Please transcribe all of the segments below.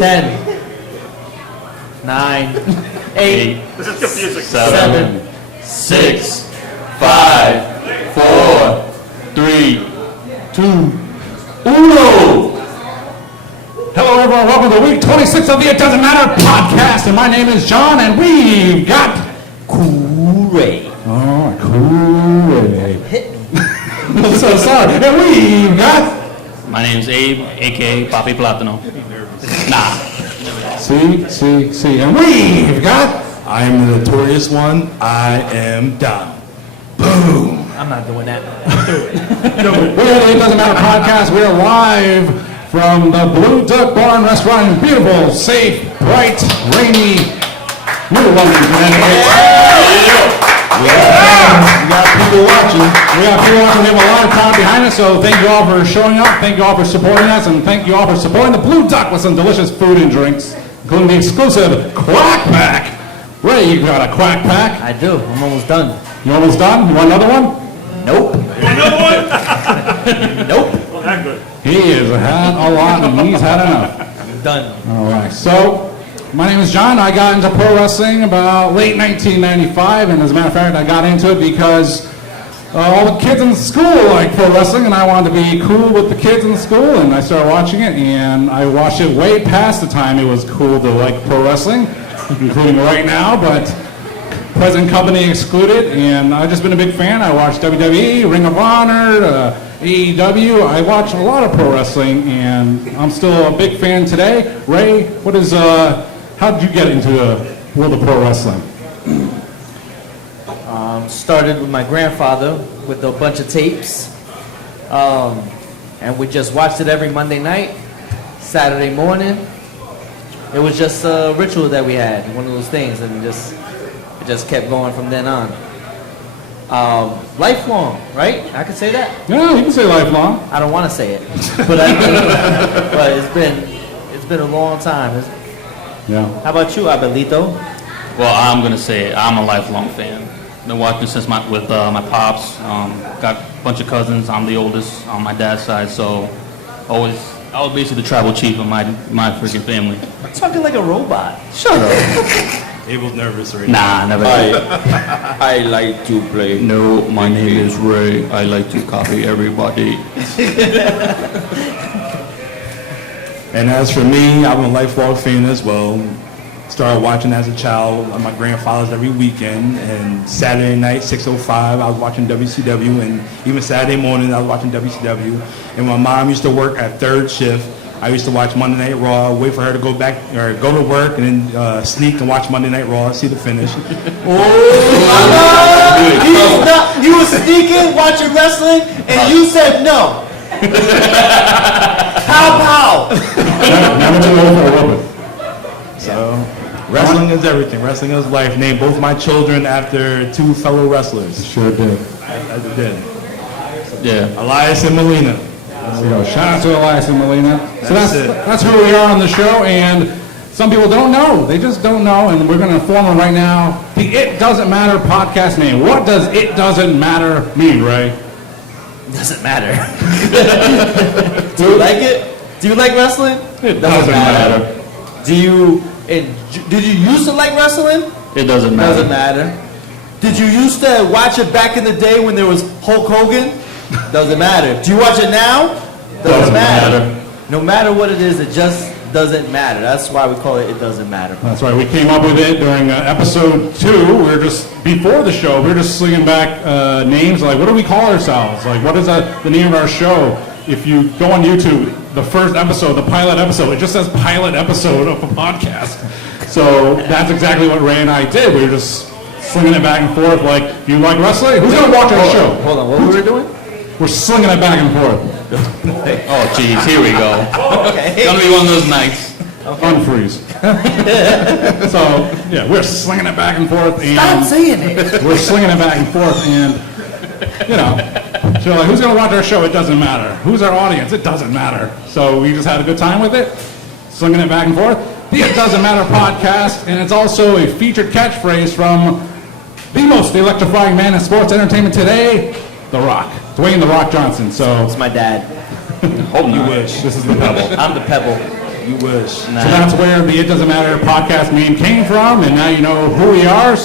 10, 9, 8, 7, 6, 5, 4, 3, 2, 1. Hello everyone, welcome to week 26 of the It Doesn't Matter podcast, and my name is John, and we've got Cool Ray. Oh, Cool Ray. Hit me. I'm so sorry. And we've got My name's Abe, aka Papi Platano. Nah. See, and we've got I am the notorious one. I am Dom. Boom. I'm not doing that. we're the It Doesn't Matter podcast. We're live from the Blue Duck Bar and Restaurant in beautiful, safe, bright, rainy New London, Connecticut. We got people watching. We have a live crowd behind us, so thank you all for showing up, thank you all for supporting us, and thank you all for supporting the Blue Duck with some delicious food and drinks, including the exclusive Quack Pack. Ray, you got a Quack Pack? I do. I'm almost done. You almost done? You want another one? Nope. Another one? Nope. Well, that good. He has had a lot, and he's had enough. I'm done. All right, so my name is John. I got into pro wrestling about late 1995, and as a matter of fact, I got into it because all the kids in school like pro wrestling, and I wanted to be cool with the kids in school, and I started watching it, and I watched it way past the time it was cool to like pro wrestling, including right now, but present company excluded, and I've just been a big fan. I watched WWE, Ring of Honor, AEW. I watch a lot of pro wrestling, and I'm still a big fan today. Ray, how did you get into the world of pro wrestling? Started with my grandfather with a bunch of tapes. And we just watched it every Monday night, Saturday morning. It was just a ritual that we had, one of those things, and it just kept going from then on. Lifelong, right? I can say that? Yeah, you can say lifelong. I don't want to say it, but it's been a long time. Yeah. How about you, Abelito? Well, I'm gonna say it. I'm a lifelong fan. Been watching since my pops. Got a bunch of cousins. I'm the oldest on my dad's side, so I was basically the tribal chief of my freaking family. I'm talking like a robot. Shut up. Abel's nervous right now. Nah, never. I like to play. No, my name is Ray. I like to copy everybody. And as for me, I'm a lifelong fan as well. Started watching as a child on my grandfather's every weekend, and Saturday night, 6:05, I was watching WCW, and even Saturday morning, I was watching WCW. And my mom used to work at third shift. I used to watch Monday Night Raw, wait for her to go back or go to work, and then sneak and watch Monday Night Raw, see the finish. You were sneaking, watching wrestling, and you said no. How? Never too old for a robot. So, wrestling is everything. Wrestling is life. Named both my children after two fellow wrestlers. Sure did. I did. Yeah. Elias and Melina. There we go. Shout out to Elias and Melina. So That's it. that's who we are on the show, and some people don't know. They just don't know, and we're going to inform them right now. The It Doesn't Matter podcast name. What does It Doesn't Matter mean, Ray? Doesn't matter. Do you like it? Do you like wrestling? It doesn't matter. Did you used to like wrestling? It doesn't matter. Doesn't matter. Did you used to watch it back in the day when there was Hulk Hogan? Doesn't matter. Do you watch it now? Doesn't matter. No matter what it is, it just doesn't matter. That's why we call it It Doesn't Matter. That's right. We came up with it during episode 2. Before the show, we were just slinging back names like, what do we call ourselves? Like, what is the name of our show? If you go on YouTube, the first episode, the pilot episode, it just says pilot episode of a podcast. So that's exactly what Ray and I did. We were just slinging it back and forth like, do you like wrestling? Who's going to watch our show? Hold on, what were we doing? We're slinging it back and forth. Oh, geez, here we go. Okay. It's gonna be one of those nights. Unfreeze. So, yeah, we're slinging it back and forth. And Stop saying it. we're slinging it back and forth, and, you know, so like, who's going to watch our show? It doesn't matter. Who's our audience? It doesn't matter. So we just had a good time with it, slinging it back and forth. The It Doesn't Matter podcast, and it's also a featured catchphrase from the most electrifying man in sports entertainment today, The Rock. Dwayne The Rock Johnson. So It's my dad. Hope You not. wish. this is the pebble. I'm the pebble. You wish. So that's where the It Doesn't Matter podcast name came from, and now you know who we are.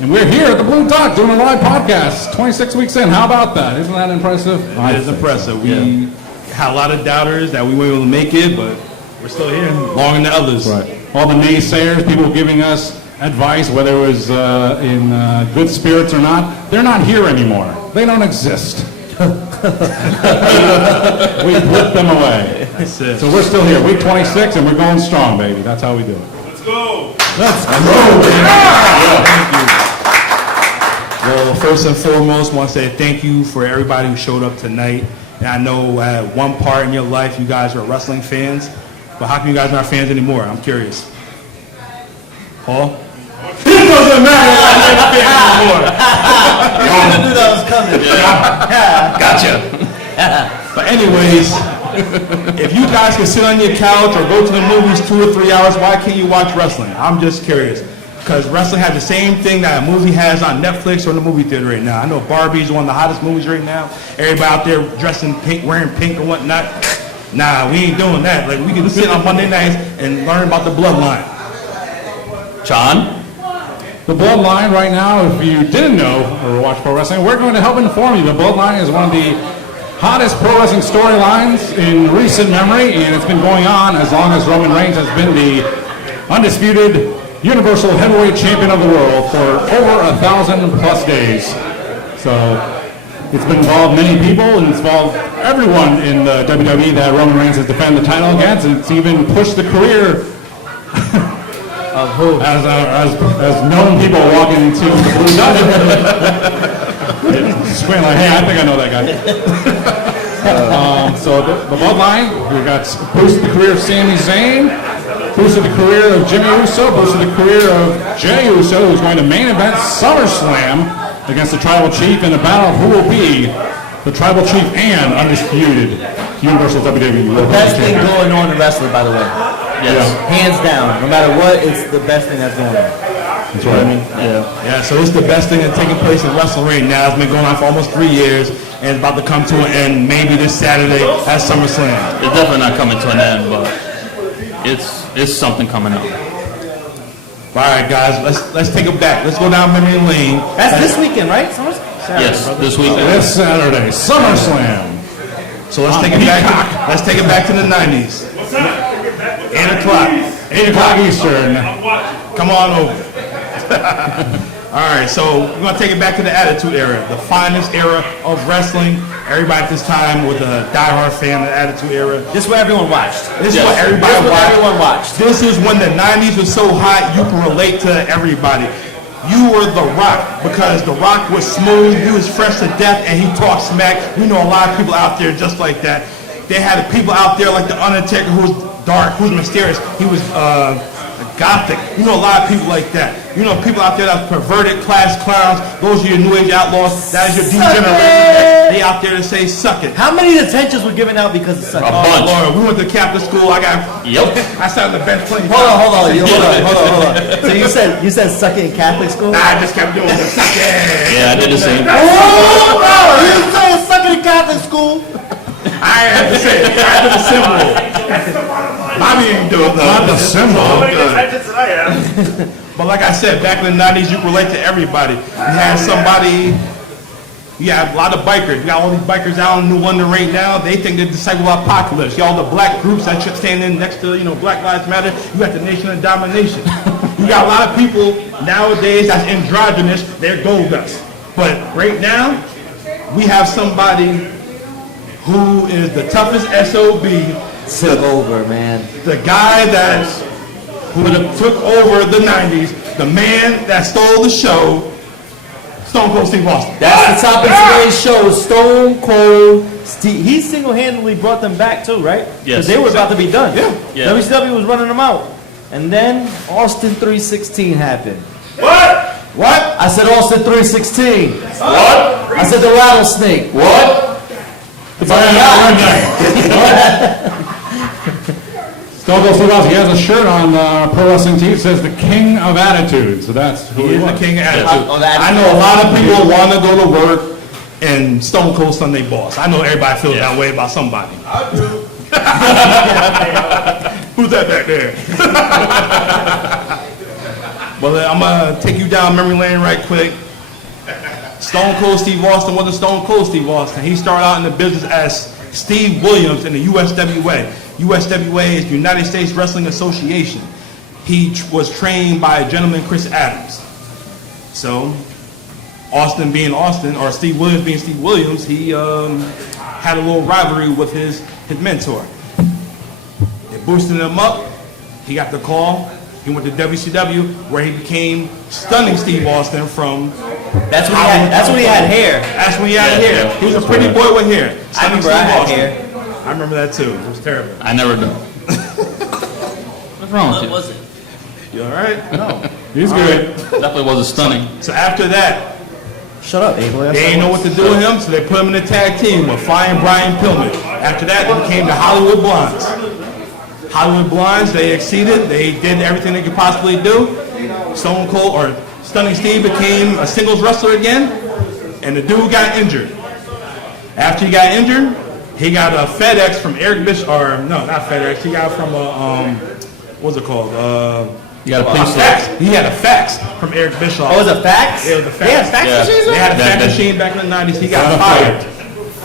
And we're here at the Blue Dot doing a live podcast, 26 weeks in. How about that? Isn't that impressive? It is impressive. We had a lot of doubters that we weren't able to make it, but we're still here, longer than the others. Right. All the naysayers, people giving us advice, whether it was in good spirits or not, they're not here anymore. They don't exist. We put them away. That's it. So we're still here, week 26, and we're going strong, baby. That's how we do it. Let's go. Let's go, Thank you. Well, first and foremost, I want to say thank you for everybody who showed up tonight. And I know at one part in your life you guys were wrestling fans, but how come you guys not fans anymore? I'm curious. Paul? It doesn't matter if I'm not fans anymore. I knew that was coming. Gotcha. But anyways, if you guys can sit on your couch or go to the movies 2 or 3 hours, why can't you watch wrestling? I'm just curious. Because wrestling has the same thing that a movie has on Netflix or in the movie theater right now. I know Barbie's one of the hottest movies right now. Everybody out there dressed in pink, wearing pink and whatnot. Nah, we ain't doing that. Like, we can sit on Monday nights and learn about the bloodline. John? The Bloodline right now, if you didn't know or watch pro wrestling, we're going to help inform you. The Bloodline is one of the hottest pro wrestling storylines in recent memory, and it's been going on as long as Roman Reigns has been the undisputed Universal Heavyweight Champion of the world for over 1,000+ days. So it's been involved many people, and it's involved everyone in the WWE that Roman Reigns has defended the title against, and it's even pushed the career Of who? as known people walking into the Blue Dot. Screaming like, hey, I think I know that guy. So the Bloodline, we got boosted the career of Sami Zayn, boosted the career of Jimmy Uso, boosted the career of Jey Uso, who's going to main event SummerSlam against the Tribal Chief in a battle of who will be the Tribal Chief and undisputed Universal WWE World Best thing Champion. going on in wrestling, by the way. Yes. Hands down. No matter what, it's the best thing that's going on. That's right. Yeah, so it's the best thing that's taking place in wrestling right now. It's been going on for almost 3 years, and it's about to come to an end maybe this Saturday at SummerSlam. It's definitely not coming to an end, but it's something coming up. All right, guys, let's take it back. Let's go down memory lane. That's this weekend, right? Yes, this week. This Saturday, SummerSlam. So let's take it back. Let's take it back to the 90s. 8 o'clock. 8 o'clock Eastern. Come on over. All right, so we're gonna take it back to the Attitude Era, the finest era of wrestling. Everybody at this time was a diehard fan of the Attitude Era. This is what everyone watched. This is what everybody watched. Everyone watched. This is when the 90s was so hot, you can relate to everybody. You were The Rock, because The Rock was smooth, he was fresh to death, and he talked smack. We know a lot of people out there just like that. They had people out there like The Undertaker, who was dark, who was mysterious. He was gothic. You know a lot of people like that. You know people out there that perverted class clowns. Those are your new age outlaws. That is your degeneration. They out there to say suck it. How many detentions were given out because of sucking? A bunch. Lord, we went to Catholic school. I sat on the bench playing. Hold on. So you said suck it in Catholic school? I just kept doing the suck it. Yeah, I did the same. Oh, no! You said suck it in Catholic school? I had to say it. I did the symbol. Bobby didn't do it though. Not the symbol. But like I said, back in the 90s, you could relate to everybody. You had a lot of bikers. You got all these bikers out in New London right now. They think they're disciple of apocalypse. You got all the black groups that should stand in next to, Black Lives Matter. You got the Nation of Domination. You got a lot of people nowadays that's androgynous. They're gold dust. But right now, we have somebody who is the toughest SOB. Took over, man. The guy who took over the 90s, the man that stole the show, Stone Cold Steve Austin. That's the topic of today's show, Stone Cold Steve. He single-handedly brought them back too, right? Yes. Because they were about to be done. Yeah. WCW was running them out. And then Austin 316 happened. What? I said Austin 316. What? I said the rattlesnake. What? Stone Cold Steve Austin, he has a shirt on Pro Wrestling Tees. It says the King of Attitude. So that's who He he is the was. king of attitude. the attitude. I know a lot of people want to go to work and Stone Cold Sunday boss. I know everybody feels that way about somebody. I do. Who's that back there? Well, I'm gonna take you down memory lane right quick. Stone Cold Steve Austin wasn't Stone Cold Steve Austin. He started out in the business as Steve Williams in the USWA. USWA is the United States Wrestling Association. He was trained by a gentleman, Chris Adams. So, Austin being Austin, or Steve Williams being Steve Williams, he had a little rivalry with his mentor. It boosted him up. He got the call. He went to WCW, where he became Stunning Steve Austin from. That's when he had hair. That's when he had hair. He was a pretty boy with hair. I remember I had hair. I remember that too. It was terrible. I never do. What's wrong with you? What was it? You all right? No. He's good. Definitely wasn't stunning. So after that, Shut up, Abel. they didn't know what to do with him, so they put him in a tag team with Fly and Brian Pillman. After that, they became the Hollywood Blondes. Hollywood Blondes, they exceeded. They did everything they could possibly do. Stone Cold, or Stunning Steve, became a singles wrestler again, and the dude got injured. After he got injured, he got a FedEx from Eric Bishop, or no, not FedEx. He got from a what's it called? You got a A police fax. He had a fax from Eric Bischoff. Oh, it was a fax? It was a fax. They had fax Yeah. machines? They had a fax That- machine back in the 90s. He got fired.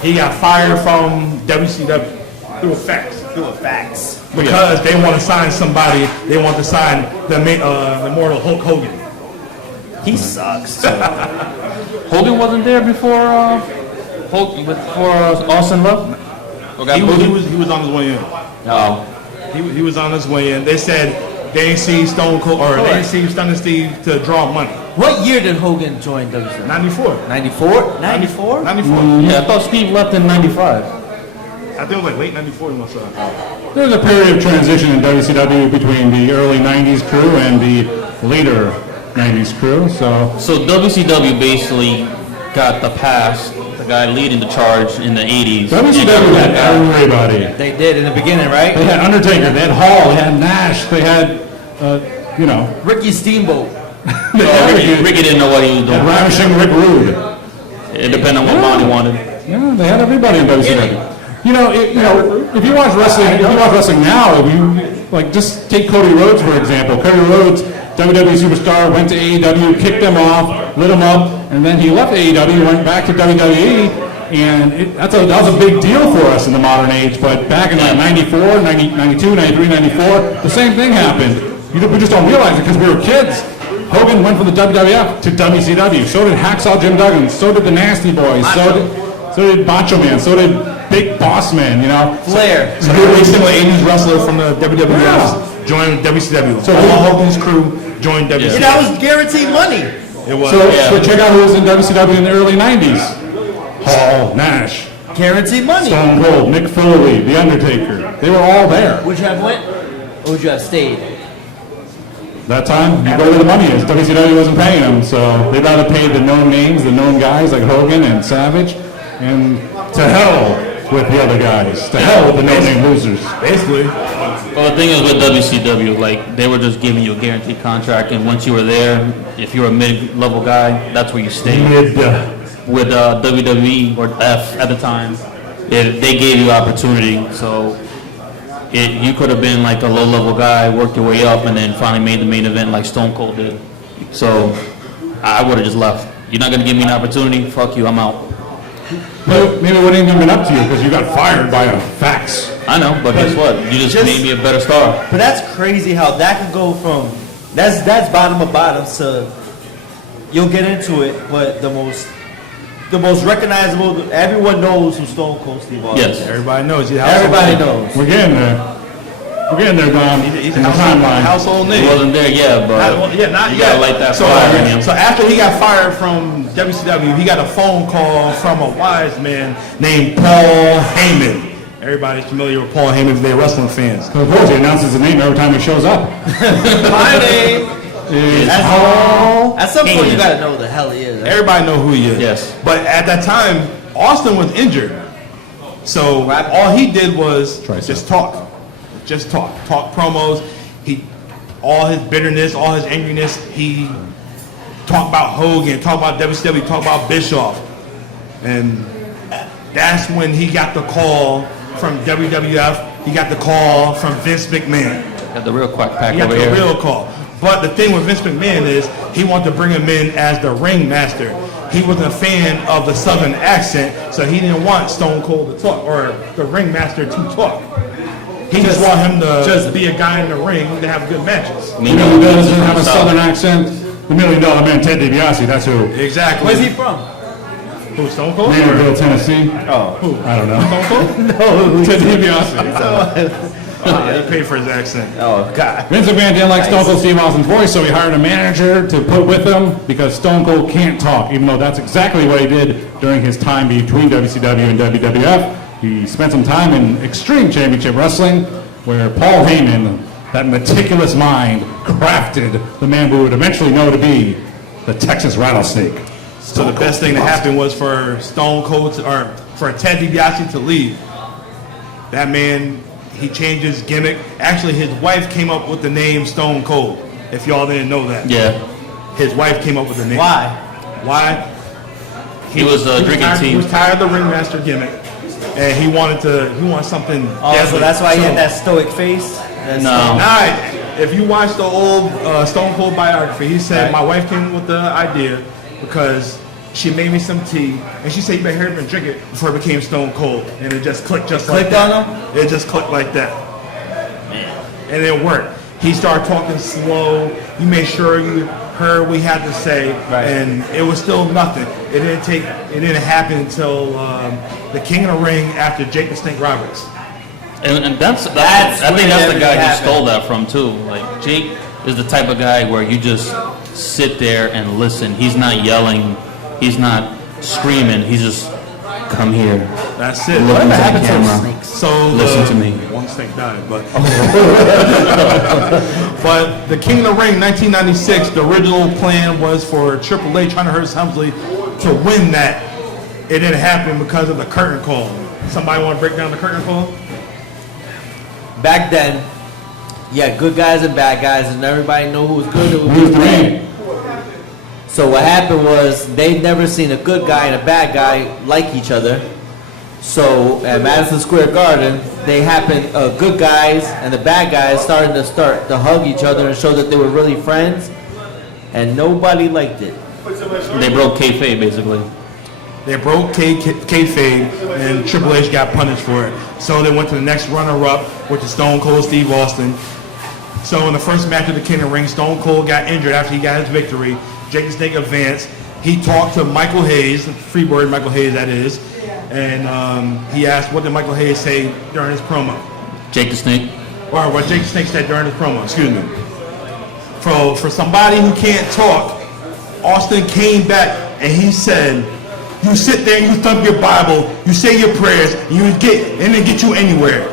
He got fired from WCW through a fax. Through a fax. Because they want to sign somebody. They want to sign the immortal Hulk Hogan. He sucks. Hogan wasn't there before Austin left? Or got He booted? was on his way in. No. He was on his way in. They said they didn't see Stone Cold, or they didn't see Stunning Steve to draw money. What year did Hogan join WCW? 94. 94? 94? 94. Yeah, I thought Steve left in 95. I think it was like late 94 he must have. There was a period of transition in WCW between the early 90s crew and the later 90s crew, so So WCW basically got the pass, the guy leading the charge in the 80s. WCW had everybody. They did in the beginning, right? They had Undertaker, they had Hall, they had Nash, they had, Ricky Steamboat. they had Ricky didn't know what he was doing. Ravishing Rick Rude. It depended on what Bonnie wanted. Yeah, they had everybody in WCW. If you watch wrestling now, if you just take Cody Rhodes for example. Cody Rhodes, WWE superstar, went to AEW, kicked them off, lit them up, and then he left AEW, went back to WWE, and that was a big deal for us in the modern age. But back in 94, 92, 93, 94, the same thing happened. We just don't realize it because we were kids. Hogan went from the WWF to WCW. So did Hacksaw Jim Duggan. So did the Nasty Boys. So did Macho Man. So did Big Boss Man. Flair. So every single 80s wrestler from the WWF joined WCW. So all Hogan's crew joined WCW. Yeah, that was guaranteed money. It was. So check out who was in WCW in the early 90s. Hall, Nash, Guaranteed money. Stone Cold, Mick Foley, The Undertaker. They were all there. Would you have went? Or would you have stayed? That time, you go where the money is. WCW wasn't paying them, so they'd rather pay the known names, the known guys like Hogan and Savage, and to hell with the other guys. To hell with the no-name losers. Basically. Well, the thing is with WCW, they were just giving you a guaranteed contract, and once you were there, if you were a mid-level guy, that's where you stayed. With WWE or F at the time, they gave you opportunity, so you could have been like a low-level guy, worked your way up, and then finally made the main event like Stone Cold did. So I would have just left. You're not going to give me an opportunity? Fuck you, I'm out. Maybe it wouldn't even been up to you because you got fired by a fax. I know, but guess what? You just made me a better star. But that's crazy how that could go from that's bottom of bottoms to you'll get into it, but the most recognizable, everyone knows who Stone Cold Steve Austin is. Yes. Everybody knows. Everybody knows. We're getting there. We're getting there, Don. He's In a the timeline. household He name. wasn't there yet, but Not you yet. gotta light that So, fire in him. so after he got fired from WCW, he got a phone call from a wise man named Paul Heyman. Everybody's familiar with Paul Heyman if they're wrestling fans. So of course he announces his name every time he shows up. My name Is That's Paul. At some point, you Heyman. gotta know who the hell he is. Everybody know who he is. Yes. But at that time, Austin was injured. So all he did was just talk. Just talk. Talk promos. All his bitterness, all his angriness, he talked about Hogan, talked about WCW, talked about Bischoff. And that's when he got the call from WWF he got the call from Vince McMahon. Got the real quack pack He got over the here. real call. But the thing with Vince McMahon is he wanted to bring him in as the ringmaster. He wasn't a fan of the Southern accent, so he didn't want Stone Cold to talk or the ringmaster to talk. He just wanted him to be a guy in the ring to have good matches. You know who doesn't have a southern accent? The $1 Million Man, Ted DiBiase, that's who. Exactly. Where's he from? Who, Stone Cold? Nashville, Tennessee. Oh. Who? I don't know. Stone Cold? No. Ted DiBiase. He paid for his accent. Oh, God. Vince McMahon didn't like Stone Cold Steve Austin's voice, so he hired a manager to put with him because Stone Cold can't talk, even though that's exactly what he did during his time between WCW and WWF. He spent some time in Extreme Championship Wrestling, where Paul Heyman, that meticulous mind, crafted the man we would eventually know to be the Texas Rattlesnake. So the best thing that happened was for Stone Cold or for Ted DiBiase to leave. That man, he changed his gimmick. Actually, his wife came up with the name Stone Cold. If y'all didn't know that. Yeah. His wife came up with the name. Why? Why? He was drinking tired, tea. He was tired of the ringmaster gimmick, and he wanted something. Oh, so deadly. that's why he So- had that stoic face? That's No. Nah, if you watch the old Stone Cold biography, he said, Right. my wife came up with the idea because she made me some tea, and she said, you better hurry up and drink it before it became Stone Cold. And it just clicked just like Clicked that. on It just clicked like that. And it worked. He started talking slow. You made sure you heard what he had to say, Right. and it was still nothing. It didn't happen until the King of the Ring after Jake the Snake Roberts. And that's That's I think when that's the everything guy you happened. stole that from too. Like Jake is the type of guy where you just sit there and listen. He's not yelling, he's not screaming. He's just come here, That's it. look into the happened to the camera, snakes? So listen to me. One snake died, but but the King of the Ring, 1996. The original plan was for Triple H, Hunter Hearst Helmsley, to win that. It didn't happen because of the curtain call. Somebody want to break down the curtain call? Back then, yeah, good guys and bad guys, and everybody knew who was good and who Who's was the bad. man? So what happened was they'd never seen a good guy and a bad guy like each other. So at Madison Square Garden, they happened good guys and the bad guys started to hug each other and show that they were really friends, and nobody liked it. They broke kayfabe basically. They broke kayfabe, and Triple H got punished for it. So they went to the next runner-up, which is Stone Cold Steve Austin. So in the first match of the King of the Ring, Stone Cold got injured after he got his victory. Jake the Snake advanced. He talked to Michael Hayes, Freebird Michael Hayes that is, and he asked what did Michael Hayes say during his promo, Jake the Snake. or what Jake the Snake said during his promo. Excuse me. For somebody who can't talk, Austin came back and he said, "You sit there and you thump your Bible, you say your prayers, and it didn't get you anywhere.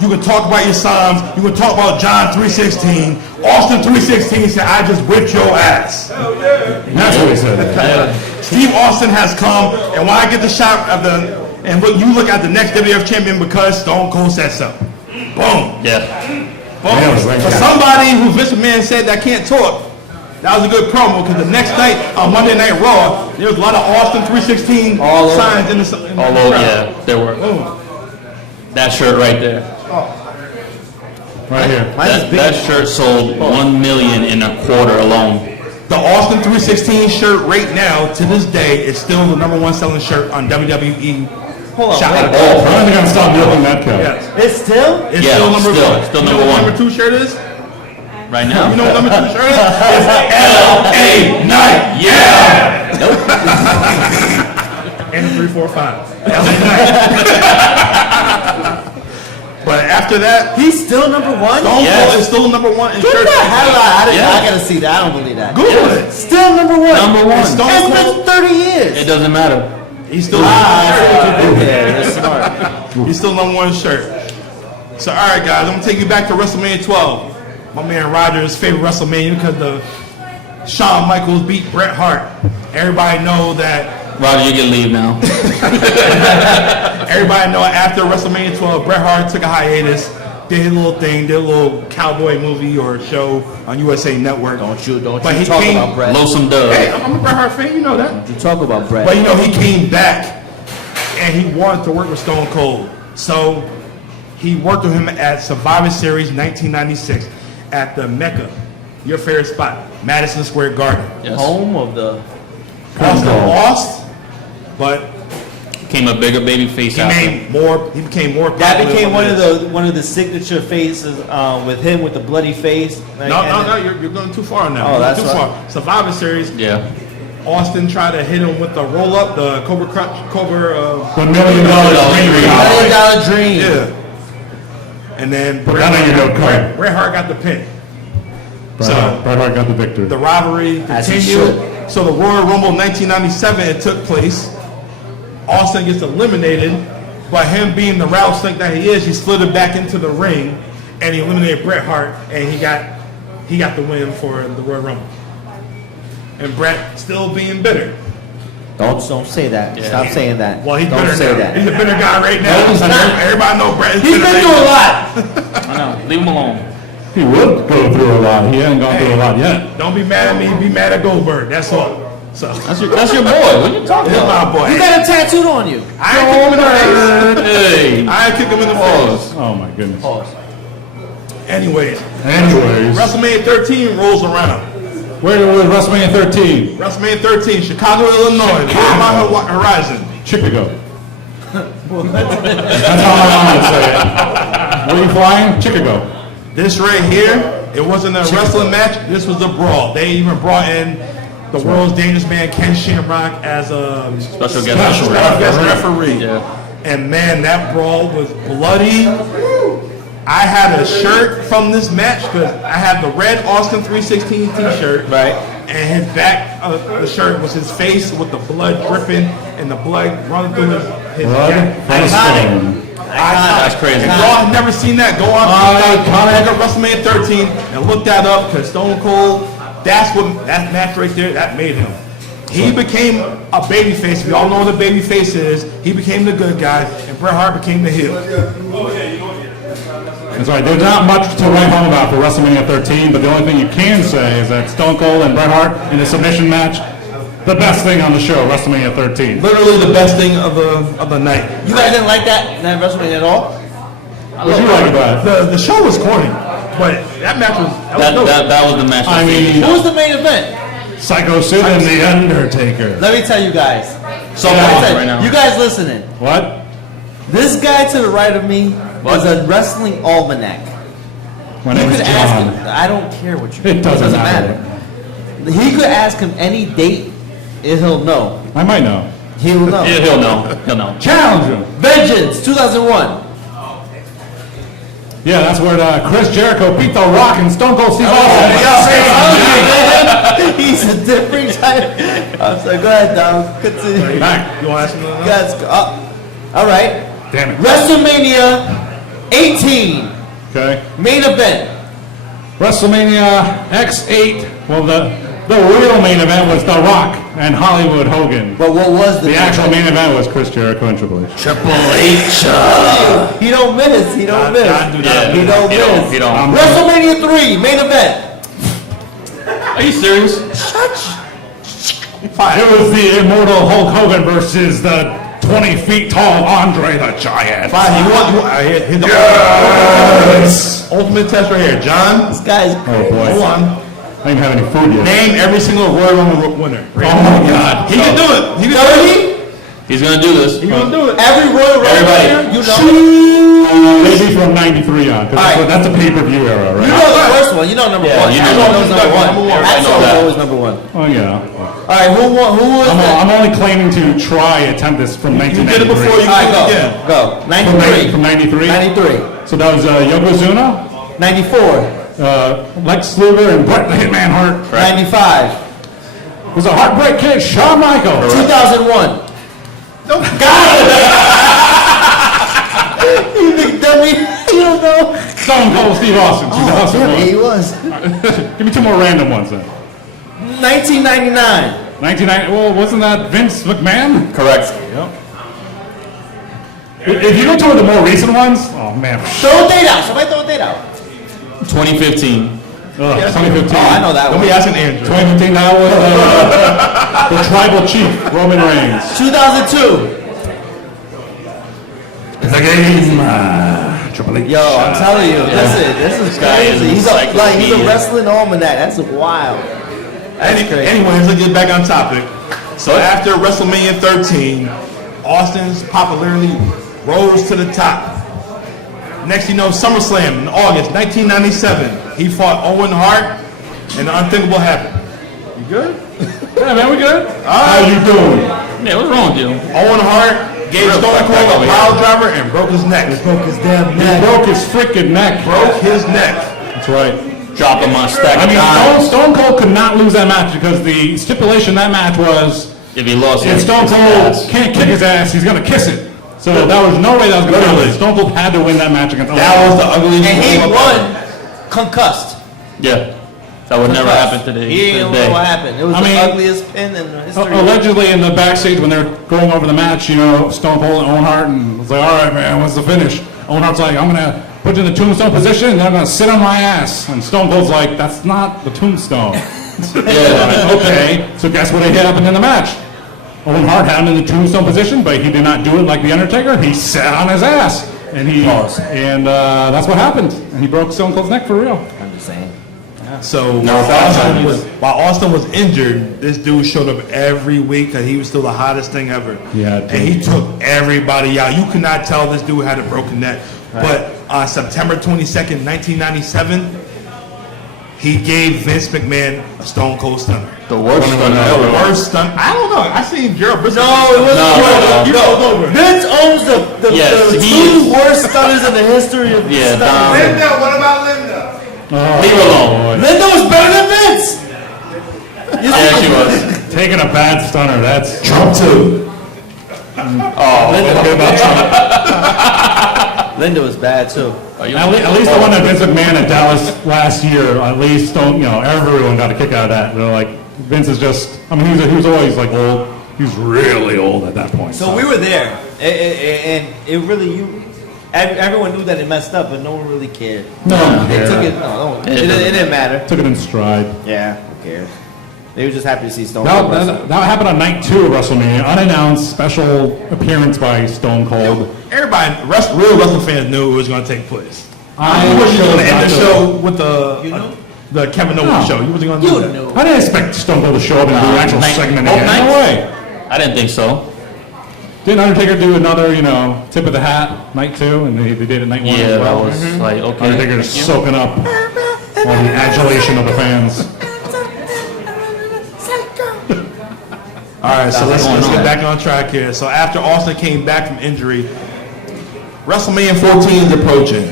You can talk about your Psalms, you can talk about John 3:16. Austin 3:16 said, I just whipped your ass." That's what he said. Steve Austin has come, and when I get the shot of and look, you look at the next WWF champion because Stone Cold said so. Boom. Yeah. Boom. Yeah, it was like For that. somebody who Vince McMahon said that can't talk, that was a good promo because the next night on Monday Night Raw, there was a lot of Austin 3:16 All over. signs in the All over, crowd. yeah, there were. Boom. That shirt right there. Right here. That shirt sold 1 million in a quarter alone. The Austin 3:16 shirt right now, to this day, is still the #1 selling shirt on WWE. Hold on, Shop. wait. I don't think I'm stop milking that cow. Yes. It's still? It's Yeah, still number still- one. still You know number what one. number 2 shirt is? Right now? You know what number 2 shirt is? It's LA Night. Yeah. Nope. And 345. LA Night. But after that, He's still number one? Stone Yes. Cold is still #1 in Get shirt. the hell out! I Yeah. gotta see that. I don't believe that. Google it. Still number one. Number one. Stone It's Cold. been 30 years. It doesn't matter. He's still Yeah, that's smart. He's still #1 shirt. So, all right, guys, I'm gonna take you back to WrestleMania 12. My man Roger's favorite WrestleMania because the Shawn Michaels beat Bret Hart. Everybody know that. Roger, you can leave now. Everybody know after WrestleMania 12, Bret Hart took a hiatus, did his little thing, did a little cowboy movie or show on USA Network. Don't you But he talk came- about Brett. Blow some dub. Hey, I'm a Bret Hart fan, you know that. You talk about Brett. But he came back and he wanted to work with Stone Cold. So He worked with him at Survivor Series 1996 at the Mecca, your favorite spot, Madison Square Garden. Yes. Home of the. Austin lost, but Became a bigger baby face he after. became more. That popular became from one of the signature faces with him with the bloody face. No, you're going too far now. Oh, You're that's going too right. far. Survivor Series. Yeah. Austin tried to hit him with the roll up, the Cobra Crunch, The $1 million dream. $1 million dream. Yeah. And then Put that on your note card. Bret Hart got the pin. Bret Hart got the victory. The rivalry As he continued. So the Royal Rumble 1997 it took place. Austin gets eliminated, but him being the rattlesnake that he is, he slid it back into the ring, and he eliminated Bret Hart, and he got the win for the Royal Rumble. And Bret still being bitter. Don't say that. Yeah. Stop saying that. Well, he's Don't bitter say now. that. He's a bitter guy right now. No, he's not. Everybody know Bret is He's bitter been right through a now. lot. I know. Leave him alone. He would go through a lot. He hasn't gone through a lot yet. Don't be mad at me. Be mad at Goldberg. That's all. So That's your boy. What are you talking that's about? my boy. You got a tattooed on you. I ain't kick him in the face. Hey. I ain't kick him in the face. Oh my goodness. Anyways, Anyways, WrestleMania 13 rolls around. where was WrestleMania 13? WrestleMania 13, Chicago, Illinois. Where's my horizon? Chicago. That's how my mom would say it. Where are you flying? Chicago. This right here, it wasn't a wrestling match. This was a brawl. They even brought in the world's dangerous man, Ken Shamrock, as a Special guest referee. Yeah. And man, that brawl was bloody. I had a shirt from this match because I had the red Austin 316 t-shirt. Right. And his back of the shirt was his face with the blood dripping and the blood running through his Blood neck. from stone. That's crazy. If y'all have never seen that, go on TikTok, look at WrestleMania 13 and look that up because Stone Cold, that match right there, that made him. He became a babyface. We all know what a babyface is. He became the good guy, and Bret Hart became the heel. That's right. There's not much to write home about for WrestleMania 13, but the only thing you can say is that Stone Cold and Bret Hart in a submission match, the best thing on the show, WrestleMania 13. Literally the best thing of the night. You guys didn't like that WrestleMania at all? What do you like about it? The show was corny, but that match was dope. That was the match. I mean, Who was the main event? Psycho Sid and The Undertaker. Let me tell you guys. So Let me off tell right now. You guys listening? What? This guy to the right of me was a wrestling almanac. My He name is could ask John. him. I don't care what you. It doesn't matter. He could ask him any date, and he'll know. I might know. He will know. He'll know. He'll know. Challenge him. Vengeance, 2001. Yeah, that's where Chris Jericho beat The Rock and Stone Cold Steve Austin. He's a different type. I'm sorry. Go ahead, Dom. Continue. Back. You want to ask me another? Guys, all right. Damn it. WrestleMania 18 Okay. main event. WrestleMania X8. Well, the real main event was The Rock and Hollywood Hogan. But what was The actual main event was Chris Jericho and Triple H. Triple H. He don't miss. He don't miss. John, do not He don't miss. He don't. WrestleMania 3 main event. Are you serious? It was the immortal Hulk Hogan versus the 20 feet tall Andre the Giant. Fine, here's the ultimate test right here. John, This guy's Oh boy. hold on. I didn't have any food yet. Name every single Royal Rumble winner. Oh my God. He can do it. He can do it. He's gonna do this. He can do it. every Royal Rumble Everybody. winner, you know. Maybe from 93 on, because All right. that's a pay-per-view era, You right? know the first one. You know number Yeah, one. you know Everyone knows number number one. one. Number one. That's I know that. always number one. Oh yeah. All right, who was that? I'm only claiming to attempt this from You 1993. did it before. You All right, can do go. it again. Go. From 93. 93? 93. So that was Yokozuna, 94. Lex Luger, and Bret the Hitman Hart. 95. It was a Heartbreak Kid, Shawn Michaels. 2001. You big dummy. You don't know. Stone Cold Steve Austin, 2001. He was. Give me two more random ones then. 1999. 1990. Well, wasn't that Vince McMahon? Correct. If you go toward the more recent ones, oh man, Throw a date out. Somebody throw a date out. 2015. 2015. Oh, I know that Don't one. be asking Andrew. 2015. That was the Tribal Chief Roman Reigns. 2002. The game. Triple Yo, I'm telling you, listen, this is guy is crazy. He's a encyclopedia. wrestling almanac. That's wild. That's crazy. Anyways, let's get back on topic. So after WrestleMania 13, Austin's popularity rose to the top. Next, you know, SummerSlam in August 1997, he fought Owen Hart, and the unthinkable happened. You good? Yeah, man, we good? How you doing? Yeah, what's wrong with you? Owen Hart gave Stone Cold a pile driver and broke his neck. Broke his damn He neck. broke his freaking neck. Broke his neck. That's right. Drop him on a stack I of mean, dimes. Stone Cold could not lose that match because the stipulation in that match was If he lost, if Stone Cold can't kick his ass, he's going to kiss it. So there was no way that was going to happen. Stone Cold had to win that match against Owen. That was the ugliest And he move won concussed. Yeah, that would never happen today. He didn't know what happened. It was I the mean, ugliest pin in the history. Allegedly in the backstage when they're going over the match, you know, Stone Cold and Owen Hart, and it's like, all right, man, what's the finish? Owen Hart's like, I'm going to put you in the tombstone position, and then I'm going to sit on my ass. And Stone Cold's like, that's not the tombstone. Yeah, okay, so guess what happened in the match? Owen Hart had him in the tombstone position, but he did not do it like The Undertaker. He sat on his ass. And that's what happened. And he broke Stone Cold's neck for real. I'm just saying. So while Austin was injured, this dude showed up every week because he was still the hottest thing ever. Yeah, and he took everybody out. You could not tell this dude had a broken neck. Right. But on September 22nd, 1997, he gave Vince McMahon a Stone Cold stunner. The worst one The ever. worst stunt. I don't know. I seen Gerald Briscoe. No, it wasn't. No. Vince owns the Yes, the he two is. worst stunners in the history of Yeah, stunners. Linda, what about Linda? Leave her alone. Linda was better than Vince. Yeah, she was. Taking a bad stunner, that's... Trump too. Linda was bad too. At least the one that Vince McMahon at Dallas last year, at least everyone got a kick out of that. They're like, Vince is just, I mean, he was always like old. He was really old at that point. So we were there, and it really everyone knew that it messed up, but no one really cared. No one They cared. took it. It didn't matter. Took it in stride. Yeah, who cares? They were just happy to see Stone That, Cold wrestle. that happened on night 2 of WrestleMania, unannounced special appearance by Stone Cold. Everybody, real wrestling fans knew it was going to take place. I You wasn't going to chose end not the to. show with the Kevin Owens No. show. You wasn't going to do that. I didn't expect Stone Cold to show up and do an actual segment both again. nights? No way. I didn't think so. Didn't Undertaker do another, tip of the hat, night 2, and they did it night 1 Yeah, as well? that was like, okay. Undertaker's thank you. soaking up all the adulation of the fans. All right, so let's going get on. back on track here. So after Austin came back from injury, WrestleMania 14 is approaching.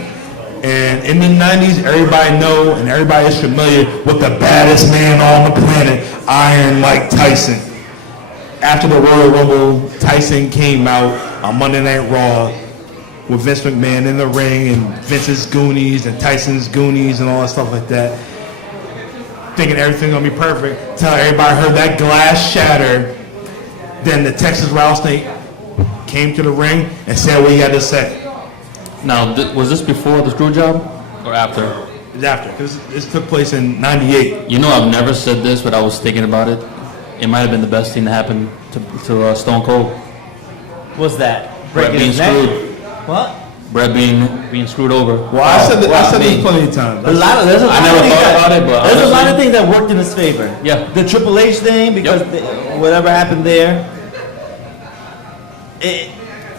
And in the 90s, everybody know and everybody is familiar with the baddest man on the planet, Iron Mike Tyson. After the Royal Rumble, Tyson came out on Monday Night Raw with Vince McMahon in the ring and Vince's Goonies and Tyson's Goonies and all that stuff like that. Thinking everything gonna be perfect. Till everybody heard that glass shatter. Then the Texas Rattlesnake came to the ring and said what he had to say. Now, was this before the screw job or after? It's after, because this took place in '98. You know, I've never said this, but I was thinking about it. It might have been the best thing to happen to Stone Cold. What's that? Brett Breaking being his neck? screwed. What? Brett being screwed over. Well, I said this plenty of times. There's a lot of I never thought about it, but there's a lot honestly- of things that worked in his favor. Yeah. The Triple H thing, because whatever happened there.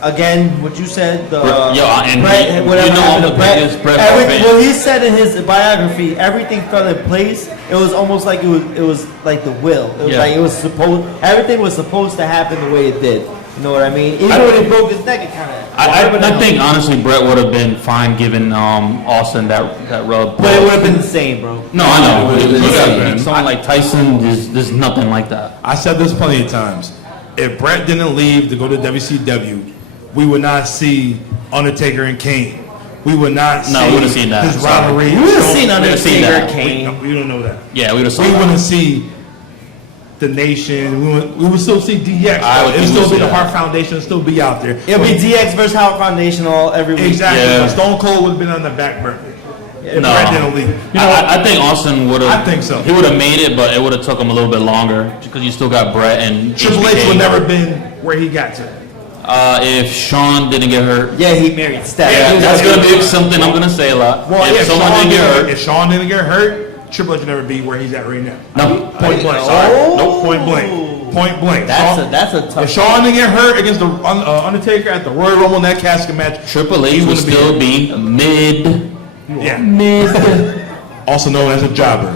Again, what you said, the and Brett, whatever you know happened I'm to the Brett, biggest Brett fan. well, he said in his biography, everything fell in place. It was almost like it was like the will. It was Yeah. like everything was supposed to happen the way it did. You know what I mean? Even when he broke his neck, it kind of. I think honestly Brett would have been fine giving Austin that rub. But it would have been insane, bro. No, I know. It would have been. Someone like Tyson, there's nothing like that. I said this plenty of times. If Brett didn't leave to go to WCW, we would not see Undertaker and Kane. We would not see we wouldn't seen that. his Sorry. rivalry. We would have seen would've seen Undertaker, that. Kane. We don't know that. Yeah, we would have We seen that. wouldn't see the Nation. We would still see DX. I would It would think still we'll be see the that. Hart Foundation. It'll still be out there. It'll be DX versus Howard Foundation every week. Exactly. Yeah. Stone Cold would have been on the back burner. If No. Brett didn't leave. I think Austin would have. I think so. He would have made it, but it would have took him a little bit longer because you still got Brett and Triple H would never been where he got to. If Sean didn't get hurt. Yeah, he married Steph. Yeah, that's going to be something I'm going to say a lot. Well, if someone didn't get hurt. If Sean didn't get hurt, Triple H would never be where he's at right now. No. Point blank. Sorry. Nope. Point blank. Point blank. That's a tough. If Sean didn't get hurt against the Undertaker at the Royal Rumble in that casket match, Triple H would still be mid. Yeah. Mid. Also known as a jobber.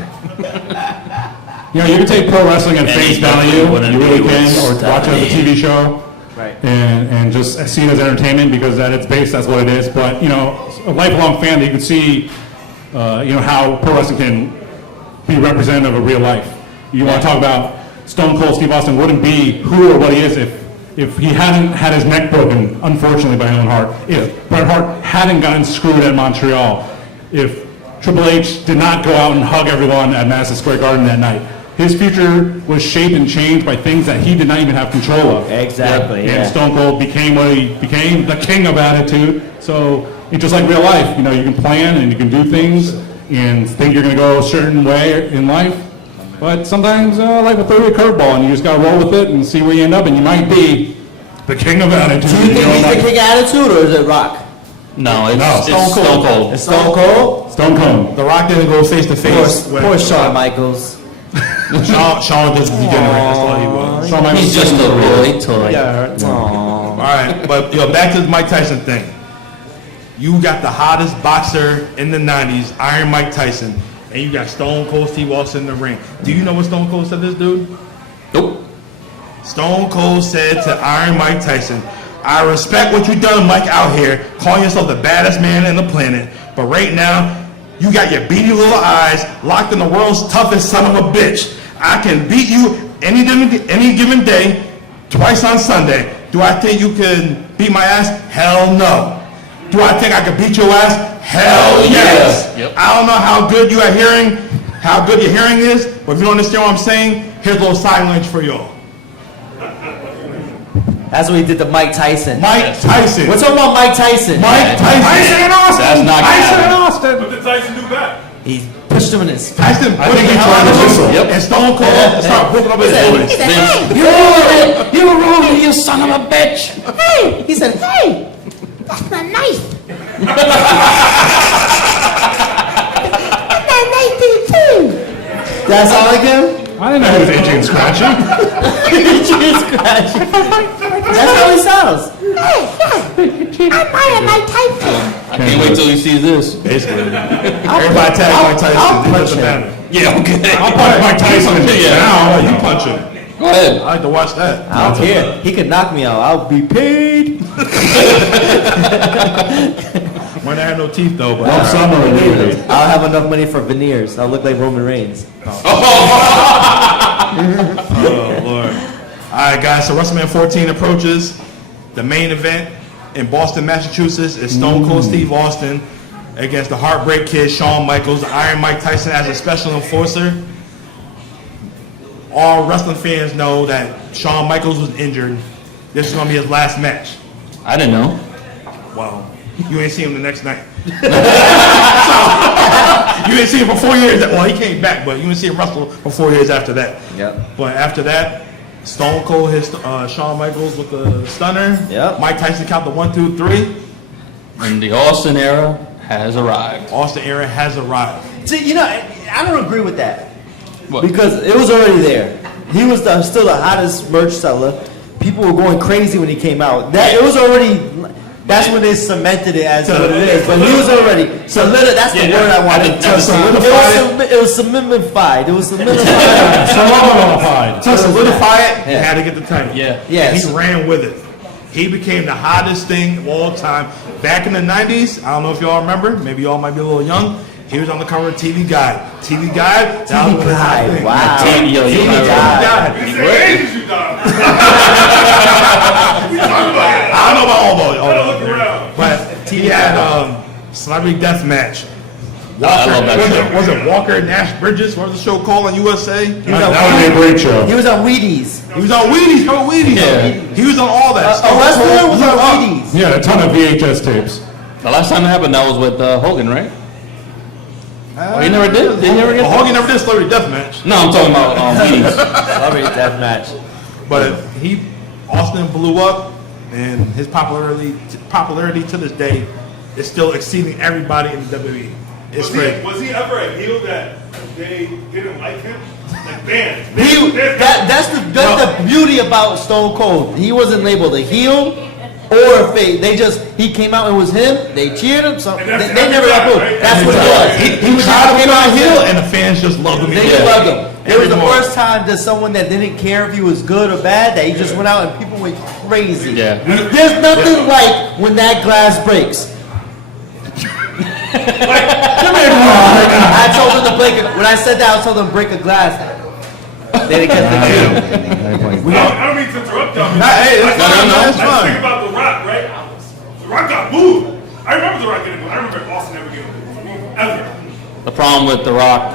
You know, you can take pro wrestling at And face he value, wouldn't you really be can, or with watch it as a TV show, Right. and just see it as entertainment because at its base, that's what it is. But, you know, a lifelong fan, you can see, you know, how pro wrestling can be representative of real life. You want to talk about Stone Cold Steve Austin wouldn't be who or what he is if he hadn't had his neck broken, unfortunately, by Owen Hart. If Bret Hart hadn't gotten screwed at Montreal. If Triple H did not go out and hug everyone at Madison Square Garden that night. His future was shaped and changed by things that he did not even have control of. Exactly. And Yeah. Stone Cold became what he became, the king of attitude. So it's just like real life. You know, you can plan and you can do things and think you're going to go a certain way in life. But sometimes life will throw you a curveball and you just got to roll with it and see where you end up. And you might be the king of attitude. Do you think he's the king of attitude or is it Rock? No, it's Stone Stone Cold. Cold. It's Stone Cold. Stone Cold. The Rock didn't go face to face. Poor Shawn Michaels. Sean just degenerate. That's all he was. Shawn Michaels. He's just a boy toy. All right, but back to the Mike Tyson thing. You got the hottest boxer in the 90s, Iron Mike Tyson, and you got Stone Cold Steve Austin in the ring. Do you know what Stone Cold said to this dude? Nope. Stone Cold said to Iron Mike Tyson, I respect what you done, Mike, out here, calling yourself the baddest man on the planet, but right now, you got your beady little eyes locked in the world's toughest son of a bitch. I can beat you any given day, twice on Sunday. Do I think you can beat my ass? Hell no. Do I think I can beat your ass? Hell yes. Yep. I don't know how good you are hearing, how good your hearing is, but if you don't understand what I'm saying, here's a little sign language for y'all. That's what he did to Mike Tyson. Mike Tyson. We're talking about Mike Tyson. Mike Tyson. Tyson and Austin. That's not Tyson gonna and happen. Austin. What did Tyson do back? He pushed him in his. Tyson I put think the he hell tried out to of whistle. him, and Stone Cold started whooping up his boys. You ruined me, you son of a bitch. Hey, he said, hey, that's not nice. That's not nice to you too. That sound like him? I didn't know he was itchy and scratchy. That's how he sounds. Hey, I'm Iron Mike Tyson. I can't wait till he sees this. Basically. Everybody tag Mike Tyson. I'll It punch doesn't him. matter. Yeah, okay. I'll punch Mike Tyson Yeah. now. Oh, you punch him. Go ahead. I like to watch that. I don't care. He could knock me out. I'll be paid. Might not have no teeth though, but Love summer and maybe. I'll have enough money for veneers. I'll look like Roman Reigns. oh Lord. All right, guys. So WrestleMania 14 approaches. The main event in Boston, Massachusetts is Stone Cold Steve Austin against the Heartbreak Kid Shawn Michaels, Iron Mike Tyson as a special enforcer. All wrestling fans know that Shawn Michaels was injured. This is gonna be his last match. I didn't know. Well, you ain't seen him the next night. You didn't see him for 4 years. Well, he came back, but you didn't see him wrestle for 4 years after that. Yep. But after that, Stone Cold hit Shawn Michaels with the stunner. Yep. Mike Tyson count the 1, 2, 3. And the Austin era has arrived. Austin era has arrived. See, you know, I don't agree with that. What? Because it was already there. He was still the hottest merch seller. People were going crazy when he came out. That it was already. That's when they cemented it as what it is. But he was already solidified. That's the word I wanted. It was solidified. It was solidified. To solidify it, he had to get the title. Yeah. Yes. And he ran with it. He became the hottest thing of all time. Back in the 90s, I don't know if y'all remember, maybe y'all might be a little young, he was on the cover of TV Guide. TV Guide? That was his hot thing. Wow. Yo, you TV might Guide. He said, "Hey, you done." I don't know about all Gotta look those. around. But he had Celebrity Death Match. I love that show. Was it Walker Nash Bridges? What was the show called on USA? He was on That would be a great show. He was on Wheaties. He was on Wheaties. Go Wheaties. Yeah. He was on all that. A wrestler was on Wheaties. He had a ton of VHS tapes. The last time it happened, that was with Hogan, right? Oh, he never did? Did he never get Well, Hogan never did Celebrity Death Match. No, I'm talking about Wheaties. Celebrity Death Match. But Austin blew up and his popularity to this day is still exceeding everybody in the WWE. It's great. Was he ever a heel that they didn't like him? Like, man. That's the beauty about Stone Cold. He wasn't labeled a heel or a face. He came out and it was him. They cheered him. So they never got booed. Right? That's what it was. He tried to be on heel, and the fans just loved him. They just loved him. It was the first time that someone that didn't care if he was good or bad, that he just went out and people went crazy. Yeah. There's nothing like when that glass breaks. I told them to break it. When I said that, I told them to break a glass. They didn't get the cue. I don't mean to interrupt y'all. Hey, that's fine. That's I fine. think about The Rock, right? The Rock got booed. I remember The Rock getting booed. I remember Austin never getting booed. Ever. The problem with The Rock,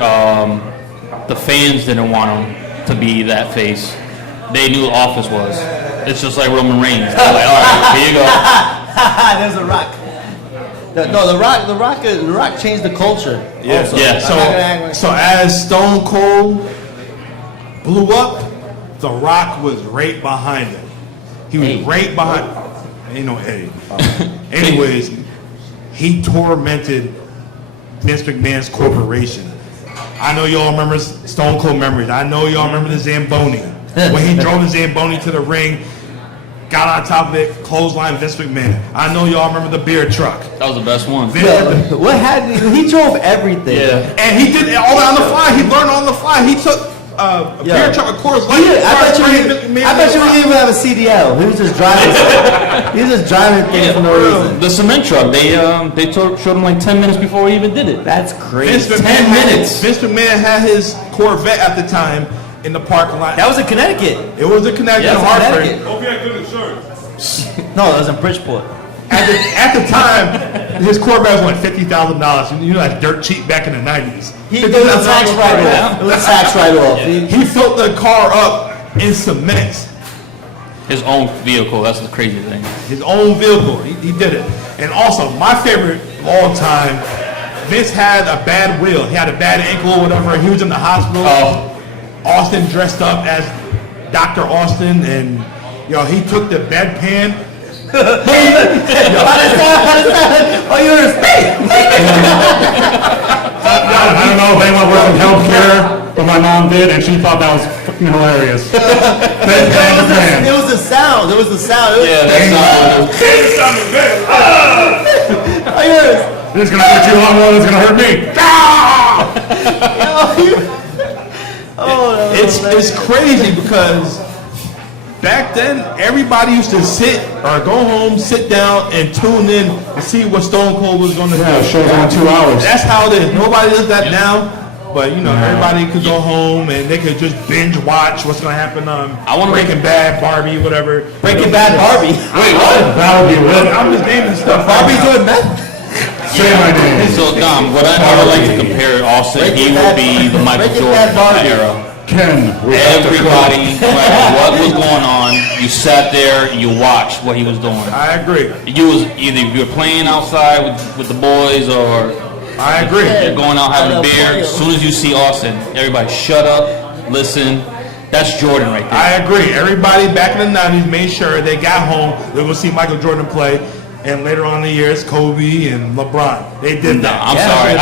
the fans didn't want him to be that face. They knew Office was. It's just like Roman Reigns. They're like, all right, here you go. There's a Rock. The Rock changed the culture. Yeah. Also. Yeah. So as Stone Cold blew up, The Rock was right behind him. He was right behind. Ain't no A. Anyways, he tormented Vince McMahon's corporation. I know y'all remember Stone Cold memories. I know y'all remember the Zamboni. When he drove the Zamboni to the ring, got on top of it, clothesline Vince McMahon. I know y'all remember the beer truck. That was the best one. What happened? He drove everything. Yeah. And he did it all on the fly. He learned on the fly. He took a beer truck, of course. I bet you he didn't even have a CDL. He was just driving. He was just driving things for no reason. The cement truck, they showed him like 10 minutes before he even did it. That's crazy. 10 minutes. Vince McMahon had his Corvette at the time in the parking lot. That was in Connecticut. It was a Connecticut, Yeah, it was in Hartford. Connecticut. Hope you had good insurance. No, that was in Bridgeport. At the time, his Corvette was like $50,000. You know, that's dirt cheap back in the 90s. It was a tax write-off. It was a tax write-off. He filled the car up in cement. His own vehicle, that's the crazy thing. His own vehicle. He did it. And also, my favorite of all time, Vince had a bad wheel. He had a bad ankle or whatever. He was in the hospital. Austin dressed up as Dr. Austin, and he took the bedpan. How does that? Oh, you were I don't know if anyone worked in healthcare, but my mom did, and she thought that was fucking hilarious. It was the sound. It was the sound. Yeah, that's Hey, it's on the bed. Oh, yours. It's gonna hurt you a lot more than it's gonna hurt me. It's crazy because back then everybody used to sit or go home, sit down, and tune in to see what Stone Cold was going to do. Yeah, show's only 2 hours. That's how it is. Nobody does that now. But everybody could go home and they could just binge watch what's going to happen on Breaking Bad, Barbie, whatever. Breaking Bad Barbie. Wait, what? That would be lit. I'm just naming stuff. Barbie's doing meth? Say my name. So, Dom, what I would like to compare Austin, he will be the Michael Breaking Jordan Bad of that Barbie. era. Ken, we have to Everybody, no matter what was going on, you sat there, you watched what he was doing. I agree. You was either you were playing outside with the boys, or I agree. you're going out having a beer. As soon as you see Austin, everybody shut up, listen. That's Jordan right there. I agree. Everybody back in the 90s made sure they got home, they would see Michael Jordan play. And later on in the years, Kobe and LeBron. They did that. I'm sorry.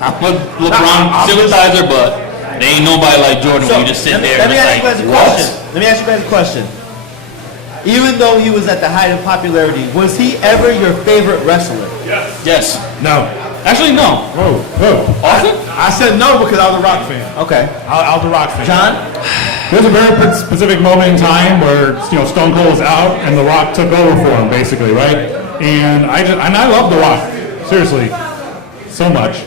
I'm a LeBron sympathizer, but there ain't nobody like Jordan when you just sit there. Let me ask you guys a What? question. Let me ask you guys a question. Even though he was at the height of popularity, was he ever your favorite wrestler? Yes. No. Actually, no. Whoa. Austin? I said no because I was a Rock fan. Okay. I was a Rock fan. John? There's a very specific moment in time where Stone Cold was out and The Rock took over for him, basically, right? And I love The Rock, seriously, so much.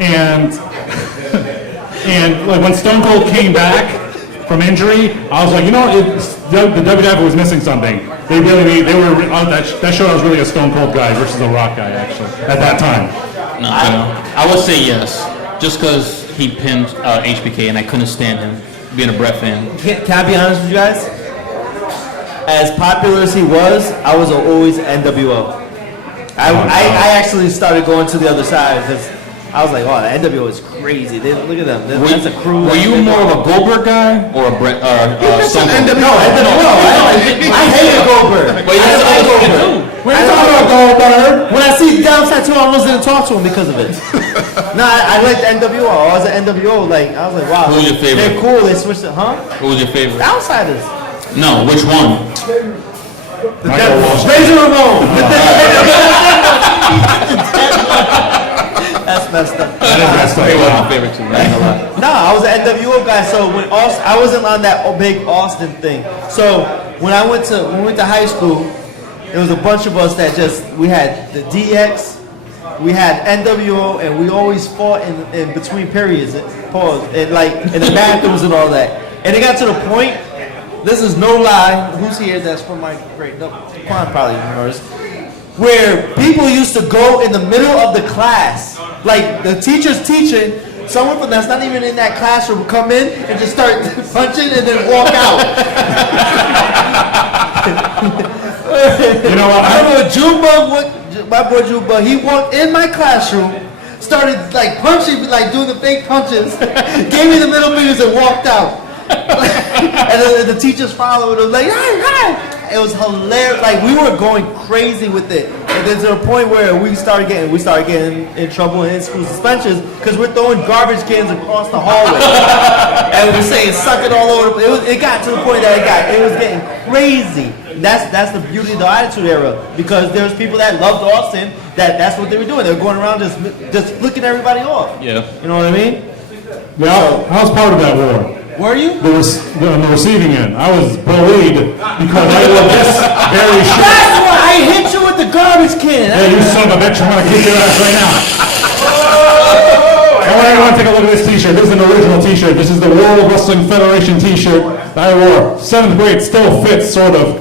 and like when Stone Cold came back from injury, I was like, the WWF was missing something. That showed I was really a Stone Cold guy versus a Rock guy, actually, at that time. No. I would say yes, just because he pinned HBK and I couldn't stand him, being a Brett fan. Can I be honest with you guys? As popular as he was, I was always NWO. I actually started going to the other side because I was like, oh, the NWO is crazy. Look at them. That's a crew. Were you more of a Goldberg guy or a Brett Stone Cold? No, I hate Goldberg. But you I hate Goldberg. We're talking about Goldberg. When I see Down Tattoo, I almost didn't talk to him because of it. No, I liked the NWO. I was an NWO. Like, I was like, wow. Who was your favorite? They're cool. They switched it, huh? Who was your favorite? Outsiders. No, which one? Razor Ramon. That's messed up. He was my favorite too. No, I was an NWO guy. So when I wasn't on that big Austin thing. So when we went to high school, there was a bunch of us that we had the DX, we had NWO, and we always fought in between periods, pause, and like in the bathrooms and all that. And it got to the point. This is no lie. Who's here? That's from my grade. No, Quan probably remembers. Where people used to go in the middle of the class, like the teacher's teaching, someone that's not even in that classroom would come in and just start punching and then walk out. You know what? I remember Juba, my boy Juba, he walked in my classroom, started like punching, like doing the fake punches, gave me the middle fingers and walked out. And then the teachers followed him like, hey. It was hilarious. Like we were going crazy with it. And then to the point where we started getting in trouble and in school suspensions because we're throwing garbage cans across the hallway. And we're saying suck it all over. It got to the point that it was getting crazy. That's the beauty of the Attitude Era because there's people that loved Austin that's what they were doing. They were going around just flicking everybody off. Yeah. You know what I mean? Yeah, I was part of that war. Were you? The receiving end. I was bullied because I wore this very shirt. That's why I hit you with the garbage can. Yeah, you son of a bitch, I'm gonna kick your ass right now. I want everyone to take a look at this t-shirt. This is an original t-shirt. This is the World Wrestling Federation t-shirt that I wore. 7th grade, still fits, sort of.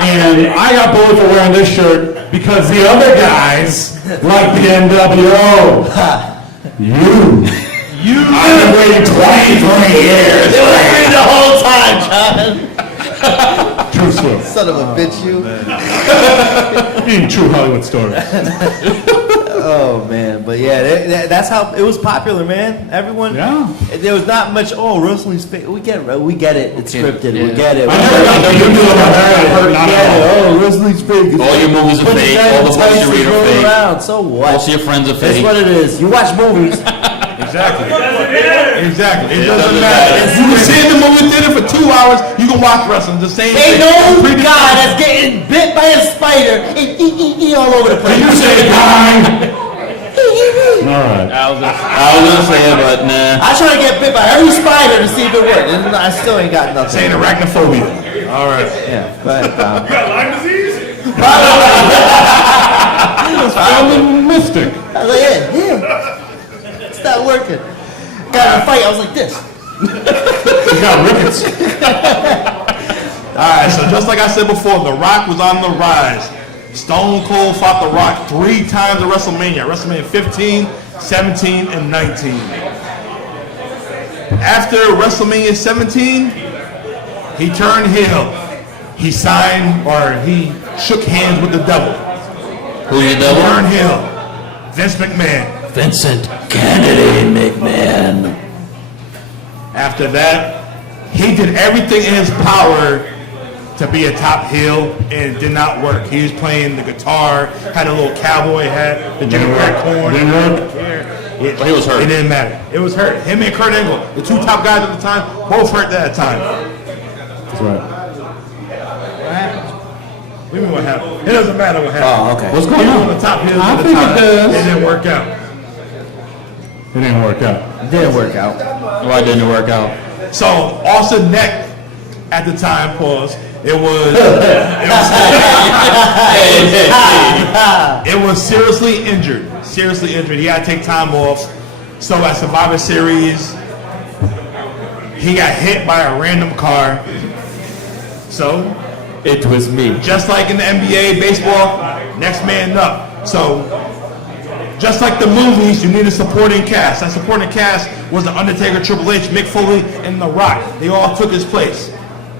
And I got bullied for wearing this shirt because the other guys like the NWO. I've been waiting 23 years. It was me the whole time, John. True story. Son of a bitch, you. In true Hollywood story. Oh man, but yeah, that's how it was popular, man. Everyone, Yeah. There was not much. Oh, wrestling's fake. We get it. It's scripted. We get it. I never got the YouTube about that. We get it. Oh, wrestling's fake. All your movies are fake. All the books you read are fake. Around. So what? Most of your friends are That's fake. what it is. You watch movies. Exactly. Exactly. It It doesn't doesn't matter. matter. If you can sit in the movie theater for 2 hours, you can watch wrestling. The same Ain't thing. no guy that's getting bit by a spider and all over the place. You say kind. All right. I was gonna say it, but nah. I try to get bit by every spider to see if it works, and I still ain't got nothing. Saying arachnophobia. All right. Yeah, go ahead, Tom. You got Lyme disease? I'm a mystic. I was like, yeah. It's not working. Got in a fight, I was like this. You got rickets. All right. So just like I said before, The Rock was on the rise. Stone Cold fought The Rock 3 times at WrestleMania. WrestleMania 15, 17, and 19. After WrestleMania 17, he turned heel. He signed or he shook hands with the devil. Who's your He devil? turned heel. Vince McMahon. Vincent Kennedy McMahon. After that, he did everything in his power to be a top heel, and it did not work. He was playing the guitar, had a little cowboy hat, the Jimmy corn. Didn't work. He was hurt. It didn't matter. It was hurt. Him and Kurt Angle, the 2 top guys at the time, both hurt that time. That's right. What happened? What do you mean what happened? It doesn't matter what happened. Oh, okay. What's He going was on on? the top heels I at the think it time. does. It didn't work out. It didn't work out. It didn't work out. Why didn't it work out? So Austin Neck at the time, pause. It was seriously injured. Seriously injured. He had to take time off. So at Survivor Series, he got hit by a random car. So It was me. just like in the NBA, baseball, next man up. So just like the movies, you need a supporting cast. That supporting cast was The Undertaker, Triple H, Mick Foley, and The Rock. They all took his place.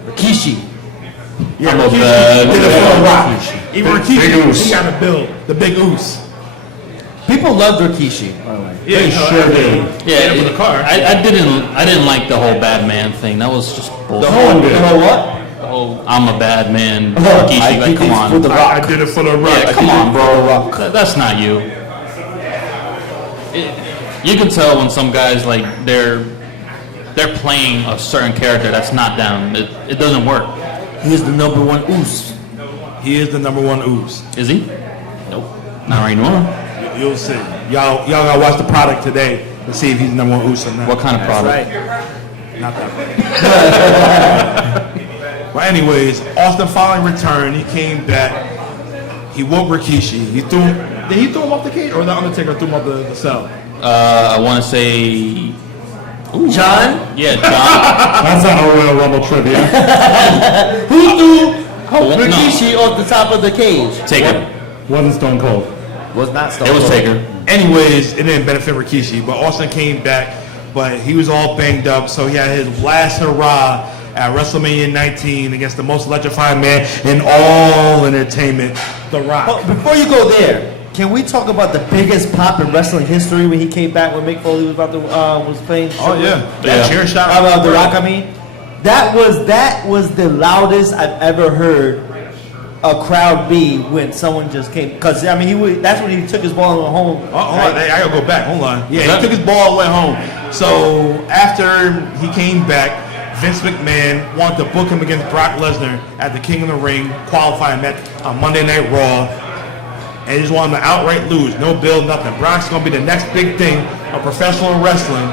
Rikishi. Yeah, I'm a Rikishi bad did it for man. The Rock. Even Big Rikishi, Oos. he got a build. The Big Oos. People loved Rikishi. Yeah, They sure did. Yeah, with the car. I didn't like the whole bad man thing. That was just bullshit. The whole what? The whole I'm a bad man. I Rikishi, like, did come this on. for the I did it for the rock. Yeah, come on, bro. That's not you. You can tell when some guys like they're playing a certain character that's not them. It doesn't work. He's the number one oos. He is the number one ooze. Is he? Nope. Not right now. You'll see. Y'all gotta watch the product today to see if he's the number one ooze or not. What kind of product? Not that one. Well, anyways, Austin finally returned. He came back. He woke Rikishi. Did he throw him off the cage, or the Undertaker threw him off the cell? I want to say. John? Yeah, John. That's not a Royal Rumble trivia. Who threw no. Rikishi off the top of the cage? Taker. Wasn't Stone Cold. Was not Stone It was Cold. Taker. Anyways, it didn't benefit Rikishi, but Austin came back, but he was all banged up, so he had his last hurrah at WrestleMania 19 against the most electrifying man in all entertainment, The Rock. Oh, before you go there, can we talk about the biggest pop in wrestling history when he came back when Mick Foley was about to was playing? Oh yeah, that Yeah. chair shot. The Rock. I mean, that was the loudest I've ever heard a crowd be when someone just came. Because I mean, that's when he took his ball and went home. Hold right? on, I gotta go back. Hold on. Yeah, that- he took his ball and went home. So after he came back, Vince McMahon wanted to book him against Brock Lesnar at the King of the Ring qualifying match on Monday Night Raw. And he just wanted him to outright lose. No build, nothing. Brock's going to be the next big thing of professional wrestling.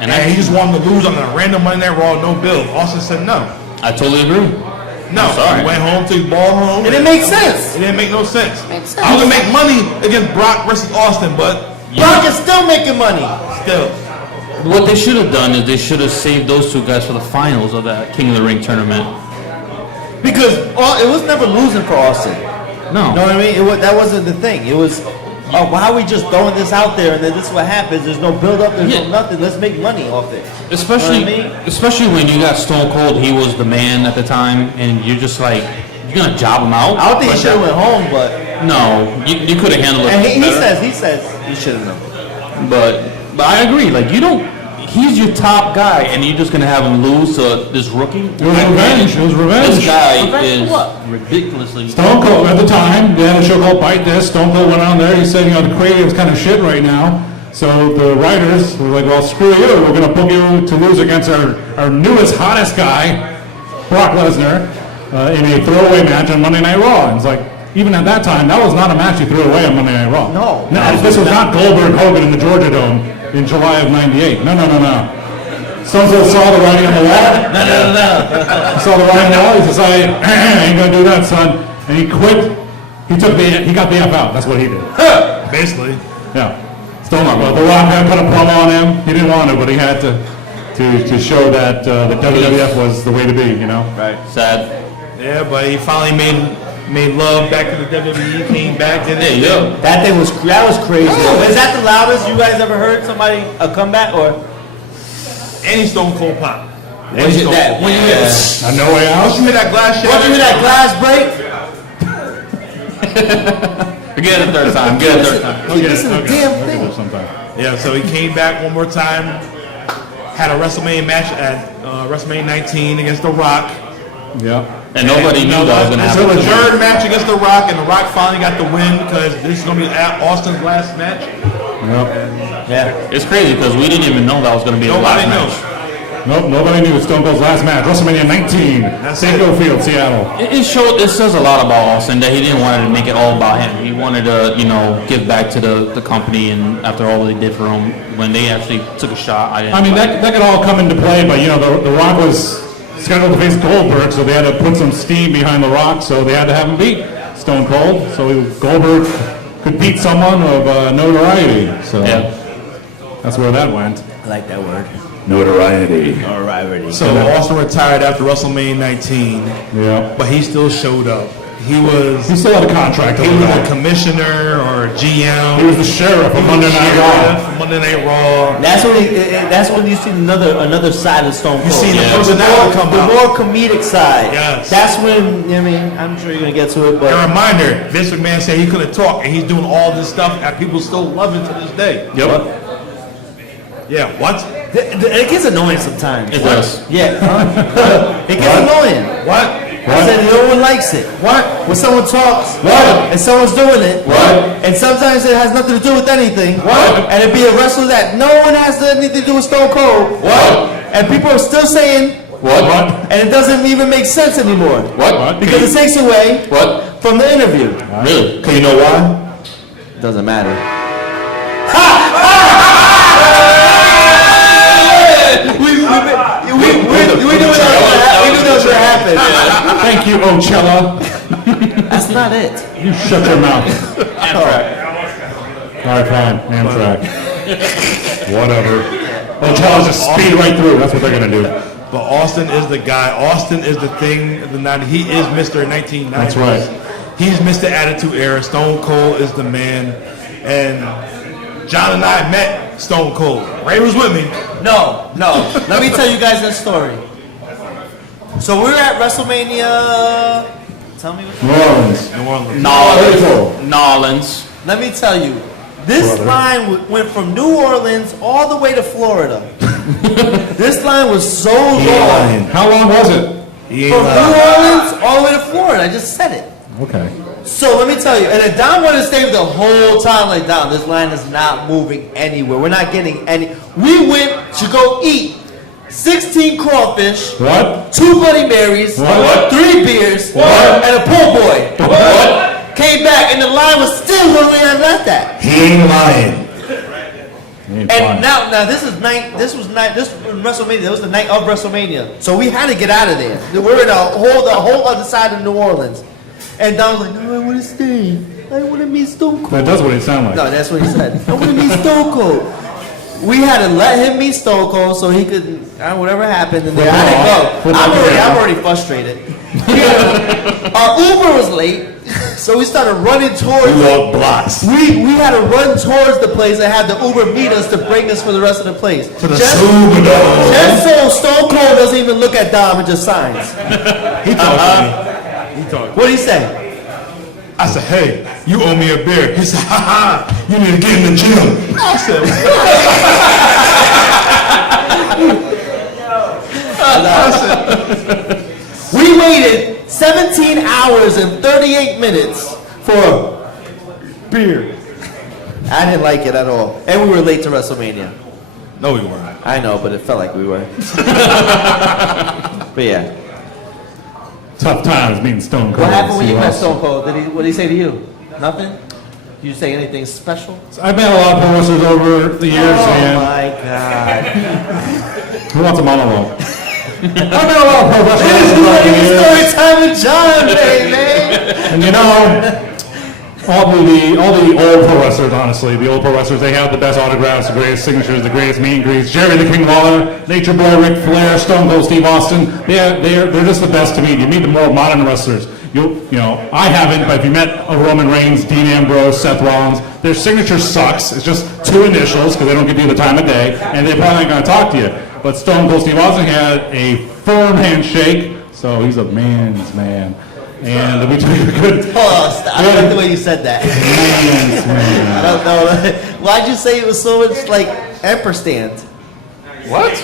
And And he just wanted to lose on a random Monday Night Raw, no build. Austin said no. I totally agree. No. I'm sorry. He went home, took his ball home. And it makes sense. It didn't make no sense. Makes sense. I was going to make money against Brock versus Austin, but Brock is still making money. still. What they should have done is they should have saved those two guys for the finals of that King of the Ring tournament. Because it was never losing for Austin. No. You know what I mean? That wasn't the thing. It was, why are we just throwing this out there and then this is what happens? There's no build up, there's Yeah. no nothing. Let's make money off it. Especially, You know what I mean? especially when you got Stone Cold, he was the man at the time, and you're just like, you're gonna job him out? I don't think he But should have went home, but No, you could have handled it and he better. says he should have known. But I agree. Like you don't. He's your top guy, and you're just gonna have him lose to this rookie. It was revenge. It was revenge. This guy Revenge is for what? ridiculously. Stone Cold, at the time, they had a show called Bite This. Stone Cold went on there. He said, the creative's kind of shit right now. So the writers were like, well, screw you. We're going to book you to lose against our newest, hottest guy, Brock Lesnar, in a throwaway match on Monday Night Raw. And it's like, even at that time, that was not a match you threw away on Monday Night Raw. No. This was not Goldberg Hogan in the Georgia Dome in July of '98. No. Stone Cold saw the writing on the wall. Saw the writing on the wall. He decided, ain't gonna do that, son. And he quit. He got the F out. That's what he did. Basically. Yeah. Stone Cold. The Rock had put a promo on him. He didn't want to, but he had to show that the WWF was the way to be. Right. Sad. Yeah, but he finally made love back to the WWE, came back, did There it. you go. That was crazy. Is that the loudest you guys ever heard somebody a comeback or? Any Stone Cold pop. When you hit, No way out. Once you hear that glass shatter, once you hear that glass break, Get it a third time. Get it a third time. this is a damn thing. Sometime. Yeah, so he came back one more time, had a WrestleMania match at WrestleMania 19 against The Rock. Yeah. And nobody knew that was gonna It's a happen. third match against The Rock, and The Rock finally got the win because this is going to be Austin's last match. Yep. Yeah. It's crazy because we didn't even know that was gonna be the Nobody last knows. match. Nope. Nobody knew Stone Cold's last match. WrestleMania 19. Safeco Field, Seattle. It says a lot about Austin that he didn't want to make it all about him. He wanted to, give back to the company, and after all they did for him, when they actually took a shot, I I mean, that could all come into play, but the Rock was scheduled to face Goldberg, so they had to put some steam behind the Rock, so they had to have him beat Stone Cold, so Goldberg could beat someone of notoriety. So Yeah. that's where that went. I like that word. Notoriety. Alrighty. So Austin retired after WrestleMania 19, Yeah. but he still showed up He was. He still had a contract. He was a commissioner or a GM. He was the sheriff of Monday Night Raw. Monday Night Raw. That's when you see another side of Stone Cold. You see the personality come the out. more comedic side. Yes. That's when, I mean, I'm sure you're going to get to it, but... A reminder, Vince McMahon said he couldn't talk, and he's doing all this stuff that people still love it to this day. Yep. Yeah, what? It gets annoying sometimes. It does. Yeah. It gets annoying. What? I said no one likes it. What? When someone talks, What? and someone's doing it, What? and sometimes it has nothing to do with anything, What? and it be a wrestler that no one has anything to do with Stone Cold, What? and people are still saying, What? and it doesn't even make sense anymore. What? Because it takes away What? from the interview. Really? Because you know why? Doesn't matter. We knew that was going to happen. Thank you, Ocella. That's not it. You shut your mouth. All right, fine. Amtrak. Whatever. Ocella's just speed right through. That's what they're going to do. But Austin is the guy. Austin is the thing. He is Mr. 1990s. That's right. He's Mr. Attitude Era. Stone Cold is the man. And John and I met Stone Cold. Ray was with me. No. Let me tell you guys this story. So we were at WrestleMania. Tell me what. New Orleans. Nolans. Let me tell you. This line went from New Orleans all the way to Florida. This line was so long. How long was it? From New Orleans all the way to Florida. I just said it. Okay. So let me tell you, and then Don wanted to stay the whole time like, Don, this line is not moving anywhere. We're not getting any. We went to go eat 16 crawfish, What? 2 Bloody Marys, What? 3 beers, What? and a po' boy. What? Came back, and the line was still where we had left at. He ain't lying. And now this was WrestleMania. That was the night of WrestleMania. So we had to get out of there. We're in the whole other side of New Orleans. And Don was like, no, I want to stay. I want to meet Stone Cold. That does what it sounds like. No, that's what he said. I want to meet Stone Cold. We had to let him meet Stone Cold so he could, whatever happened, and then I didn't go. I'm already frustrated. Our Uber was late, so we started running towards. We walked blocks. We had to run towards the place and have the Uber meet us to bring us for the rest of the place. To the Superdome. Just so Stone Cold doesn't even look at Dom and just signs. He talked to me. He talked. What did he say? I said, hey, you owe me a beer. He said, ha, you need to get in the gym. I said, We waited 17 hours and 38 minutes for beer. I didn't like it at all. And we were late to WrestleMania. no, we weren't. I know, but it felt like we were. But yeah. Tough times meeting Stone Cold. What happened when you met Stone? Stone Cold? What did he say to you? Nothing? Did you say anything special? I've met a lot of pro wrestlers over the years, Oh and my God. who wants a monologue? I've met a lot of pro wrestlers This is over like the a years. story time with John, baby. And you know, all the old pro wrestlers, honestly, the old pro wrestlers, they have the best autographs, the greatest signatures, the greatest meet and greets. Jerry the King Lawler, Nature Boy, Ric Flair, Stone Cold Steve Austin, they're just the best to meet. You meet the more modern wrestlers. You know, I haven't, but if you met a Roman Reigns, Dean Ambrose, Seth Rollins, their signature sucks. It's just 2 initials because they don't give you the time of day, and they probably ain't going to talk to you. But Stone Cold Steve Austin had a firm handshake, so he's a man's man. And we took a good. Hold on, stop. I like the way you said that. Man's man. I don't know. Why'd you say it was so much like ampersand? What?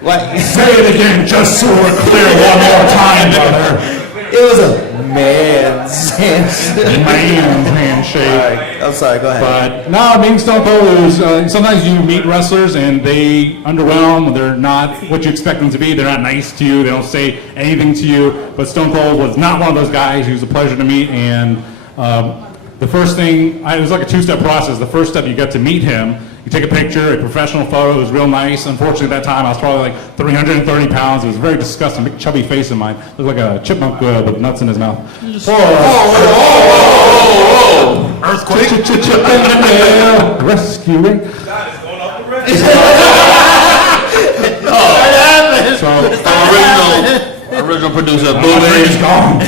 What? Say it again, just so we're clear one more time, brother. It was a man's handshake. Man's handshake. I'm sorry, go ahead. But no, being Stone Cold is sometimes you meet wrestlers and they underwhelm. They're not what you expect them to be. They're not nice to you. They don't say anything to you. But Stone Cold was not one of those guys. He was a pleasure to meet. And the first thing, it was like a 2-step process. The first step, you get to meet him. You take a picture, a professional photo. It was real nice. Unfortunately, at that time, I was probably like 330 pounds. It was very disgusting. Big chubby face of mine. Looked like a chipmunk with nuts in his mouth. Earthquake. Rescuing. Original producer, My Boo. drink is gone.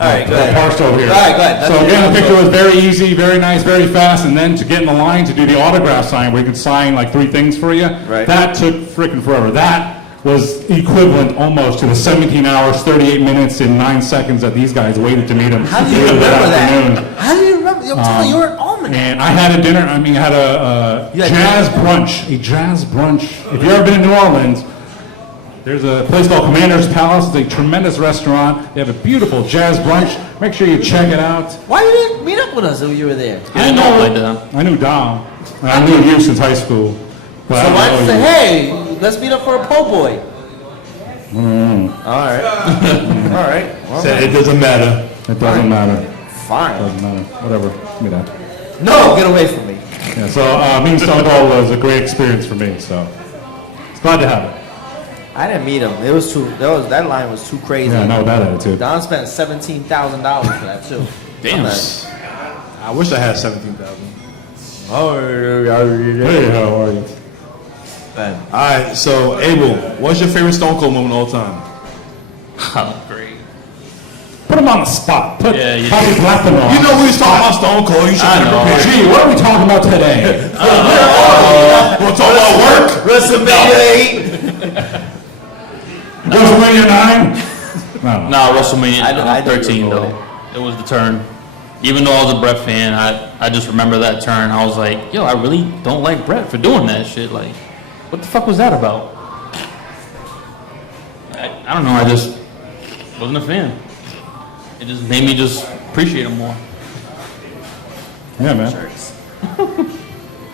All right, go ahead. Parsed over here. All right, go ahead. So again, the picture was very easy, very nice, very fast, and then to get in the line to do the autograph sign, where you could sign like 3 things for you, Right. that took freaking forever. That was equivalent almost to the 17 hours, 38 minutes, and 9 seconds that these guys waited to meet him. How do you later remember afternoon. that? How do you remember? I'm telling you, you're an almanac. And I had a dinner, I had a You had jazz brunch. A jazz brunch. If you've ever been in New Orleans, there's a place called Commander's Palace. It's a tremendous restaurant. They have a beautiful jazz brunch. Make sure you check it out. Why you didn't meet up with us when you were there? I didn't know like that. I knew Dom. And I knew you since high school. But So I why don't didn't know you say, you. hey, let's meet up for a po' boy? All right. All right. Well, Said it doesn't matter. It doesn't matter. fine. Doesn't matter. Whatever. Give me that. No, get away from me. Yeah, so meeting Stone Cold was a great experience for me. So it's glad to have it. I didn't meet him. It was too. That line was too crazy. Yeah, I know that attitude. Don spent $17,000 for that too. Damn. I wish I had 17,000. Hey, how are you? Man. All right, so Abel, what's your favorite Stone Cold moment of all time? Oh, great. Put him on the spot. Put Yeah, yeah. Bobby Blackman on. You know we was talking about Stone Cold. You should I have know. prepared. Gee, what are we talking about today? We'll talk about work. WrestleMania 8. WrestleMania 9? No. Nah, WrestleMania I knew you were 13 going though. It was the turn. Even though I was a Brett fan, I just remember that turn. I was like, yo, I really don't like Brett for doing that shit. Like, what the fuck was that about? I don't know. I just wasn't a fan. It just made me just appreciate him more. Yeah, man.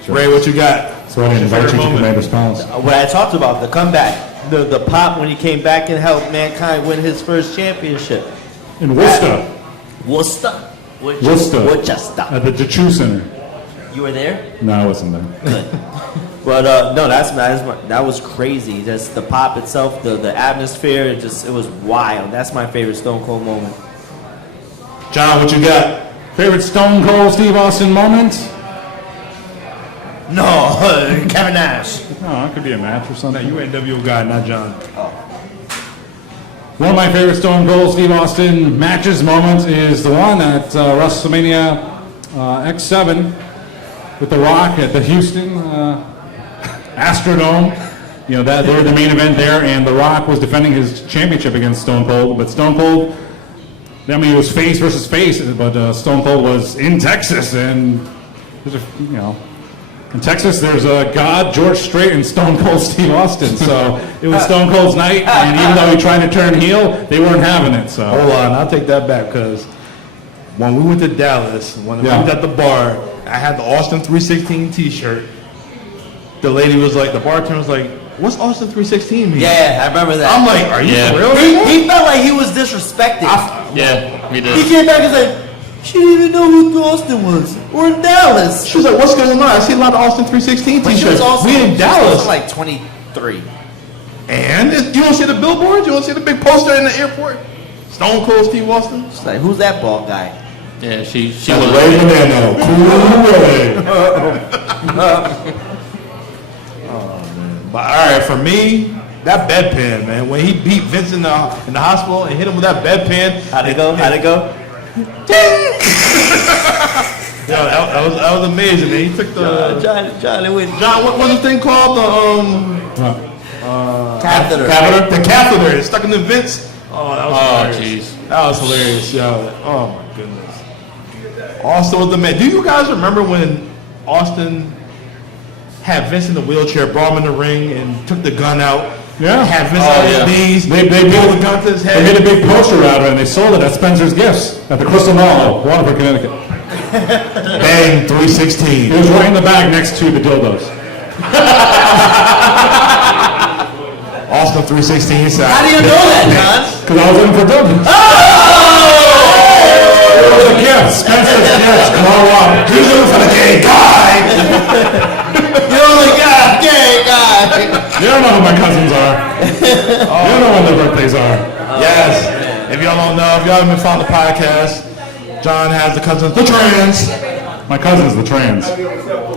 Ray, what you got? So I didn't invite you to Favorite moment? Commander's Palace. What I talked about, the comeback, the pop when he came back and helped Mankind win his first championship. In Worcester. Worcester. Worcester. Worcester. At the Detroit Center. You were there? No, I wasn't there. But no, that was crazy. Just the pop itself, the atmosphere, it was wild. That's my favorite Stone Cold moment. John, what you got? Favorite Stone Cold Steve Austin moment? No, Kevin Nash. Oh, it could be a match or something. You NWO guy, not John. One of my favorite Stone Cold Steve Austin matches moments is the one at WrestleMania X7 with The Rock at the Houston Astrodome. You know, they were the main event there, and The Rock was defending his championship against Stone Cold. But Stone Cold, I mean, it was face versus face, but Stone Cold was in Texas, and in Texas, there's a God, George Strait, and Stone Cold Steve Austin. So it was Stone Cold's night, and even though he tried to turn heel, they weren't having it. So Hold on, I'll take that back because when we went to Dallas, when we Yeah. was at the bar, I had the Austin 316 T-shirt. The lady was like, the bartender was like, "What's Austin 316 mean?" Yeah, I remember that. I'm like, "Are you Yeah. for real?" he felt like he was disrespected. Yeah, we He did. came back and said, she didn't even know who Austin was. We're in Dallas. She was like, "What's going on?" I see a lot of Austin 316 But she T-shirts. was also, We in she was Dallas, also like 23. and you don't see the billboards. You don't see the big poster in the airport. Stone Cold Steve Austin. She's like, who's that bald guy? Yeah, she was. Ray Banano, cool Ray. But all right, for me, that bedpan, man. When he beat Vince in the hospital and hit him with that bedpan. How'd it go? How'd it go? Yeah, that was amazing, man. He took the John, it went John. What was the thing called? catheter. The catheter. It stuck in the Vince. Oh, that was Oh, hilarious. jeez. That was hilarious, yo. Oh my goodness. Austin was the man. Do you guys remember when Austin had Vince in the wheelchair, brought him in the ring, and took the gun out? Yeah. Had Vince Oh, on his yeah. knees. They pulled the gun to his They head. made a big poster out of it, and they sold it at Spencer's Gifts at the Crystal Mall, Waterford, Connecticut. Bang, 316. It was right in the bag next to the dildos. Austin 316 How side. do you know that, John? Because I was looking for dildos. It was a gift. Spencer's Gifts. Grow up. He's looking for the gay guy. You only got gay guy. You don't know who my cousins are. You don't know when their birthdays are. Yes. If y'all don't know, if y'all haven't found the podcast, John has the cousins, the trans. My cousin's the trans.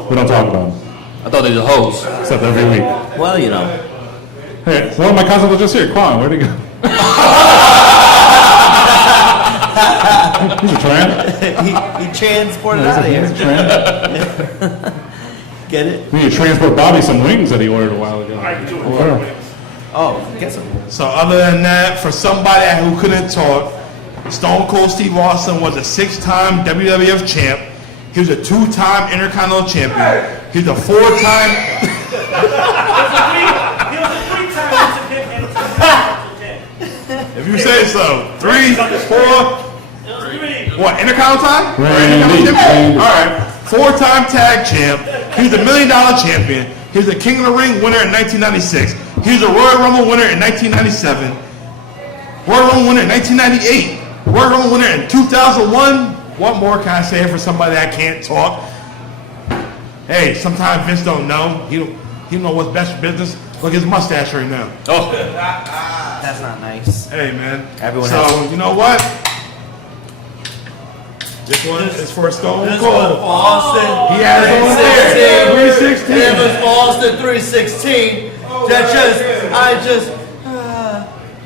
We don't talk about them. I thought they were hoes. Except every week. Well, you know. Hey, one of my cousins was just here. Quan, where'd he go? He's a tramp. he transported out of He's a here. tramp. Get it? We need to transport Bobby some wings that he ordered a while ago. I can do it. Oh. Oh, get some. So other than that, for somebody who couldn't talk, Stone Cold Steve Austin was a 6-time WWF champ. He was a 2-time Intercontinental champion. He's a 4-time. He was a 3-time If you say so, 3, 4. What, Intercontinental time? Randy. All right, 4-time tag champ. He's a $1 million champion. He was a King of the Ring winner in 1996. He was a Royal Rumble winner in 1997. Royal Rumble winner in 1998. Royal Rumble winner in 2001. What more can I say for somebody that can't talk? Hey, sometimes Vince don't know. He don't know what's best for business. Look at his mustache right now. Oh, that's not nice. Hey, man. Everyone so, has- you know what? This one is for Stone This one for Cold. Austin. He has on there. 316. It was for Austin 316. That just,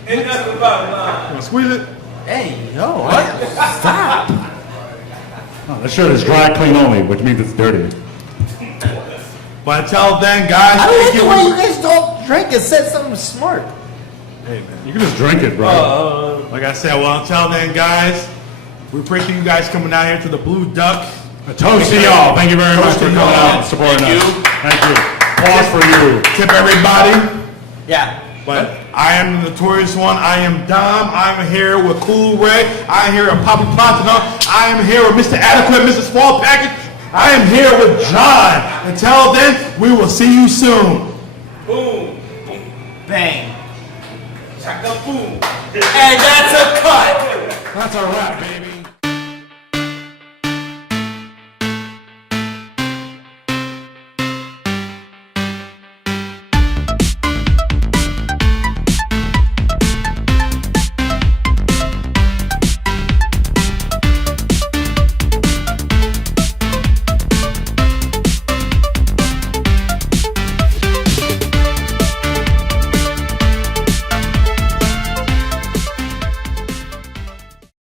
Ain't nothing about it. Wanna squeeze it? Hey, yo, what? Stop. Oh, that shirt is dry clean only, which means it's dirty. But until then, guys, I don't thank like the way you guys don't drink and said something smart. Hey, man. You can just drink it, bro. Like I said, well, until then, guys, we appreciate you guys coming down here to the Blue Duck. A toast to y'all. Thank you very much Toast for to coming y'all. out and supporting us. Thank you. Pause for you. Tip everybody. Yeah. But I am the notorious one. I am Dom. I'm here with Cool Ray. I am here with Papa Platino. I am here with Mr. Adequate, Mr. Small Package. I am here with John. Until then, we will see you soon. Boom. Bang. Chaka boom. And that's a cut. That's a wrap, baby.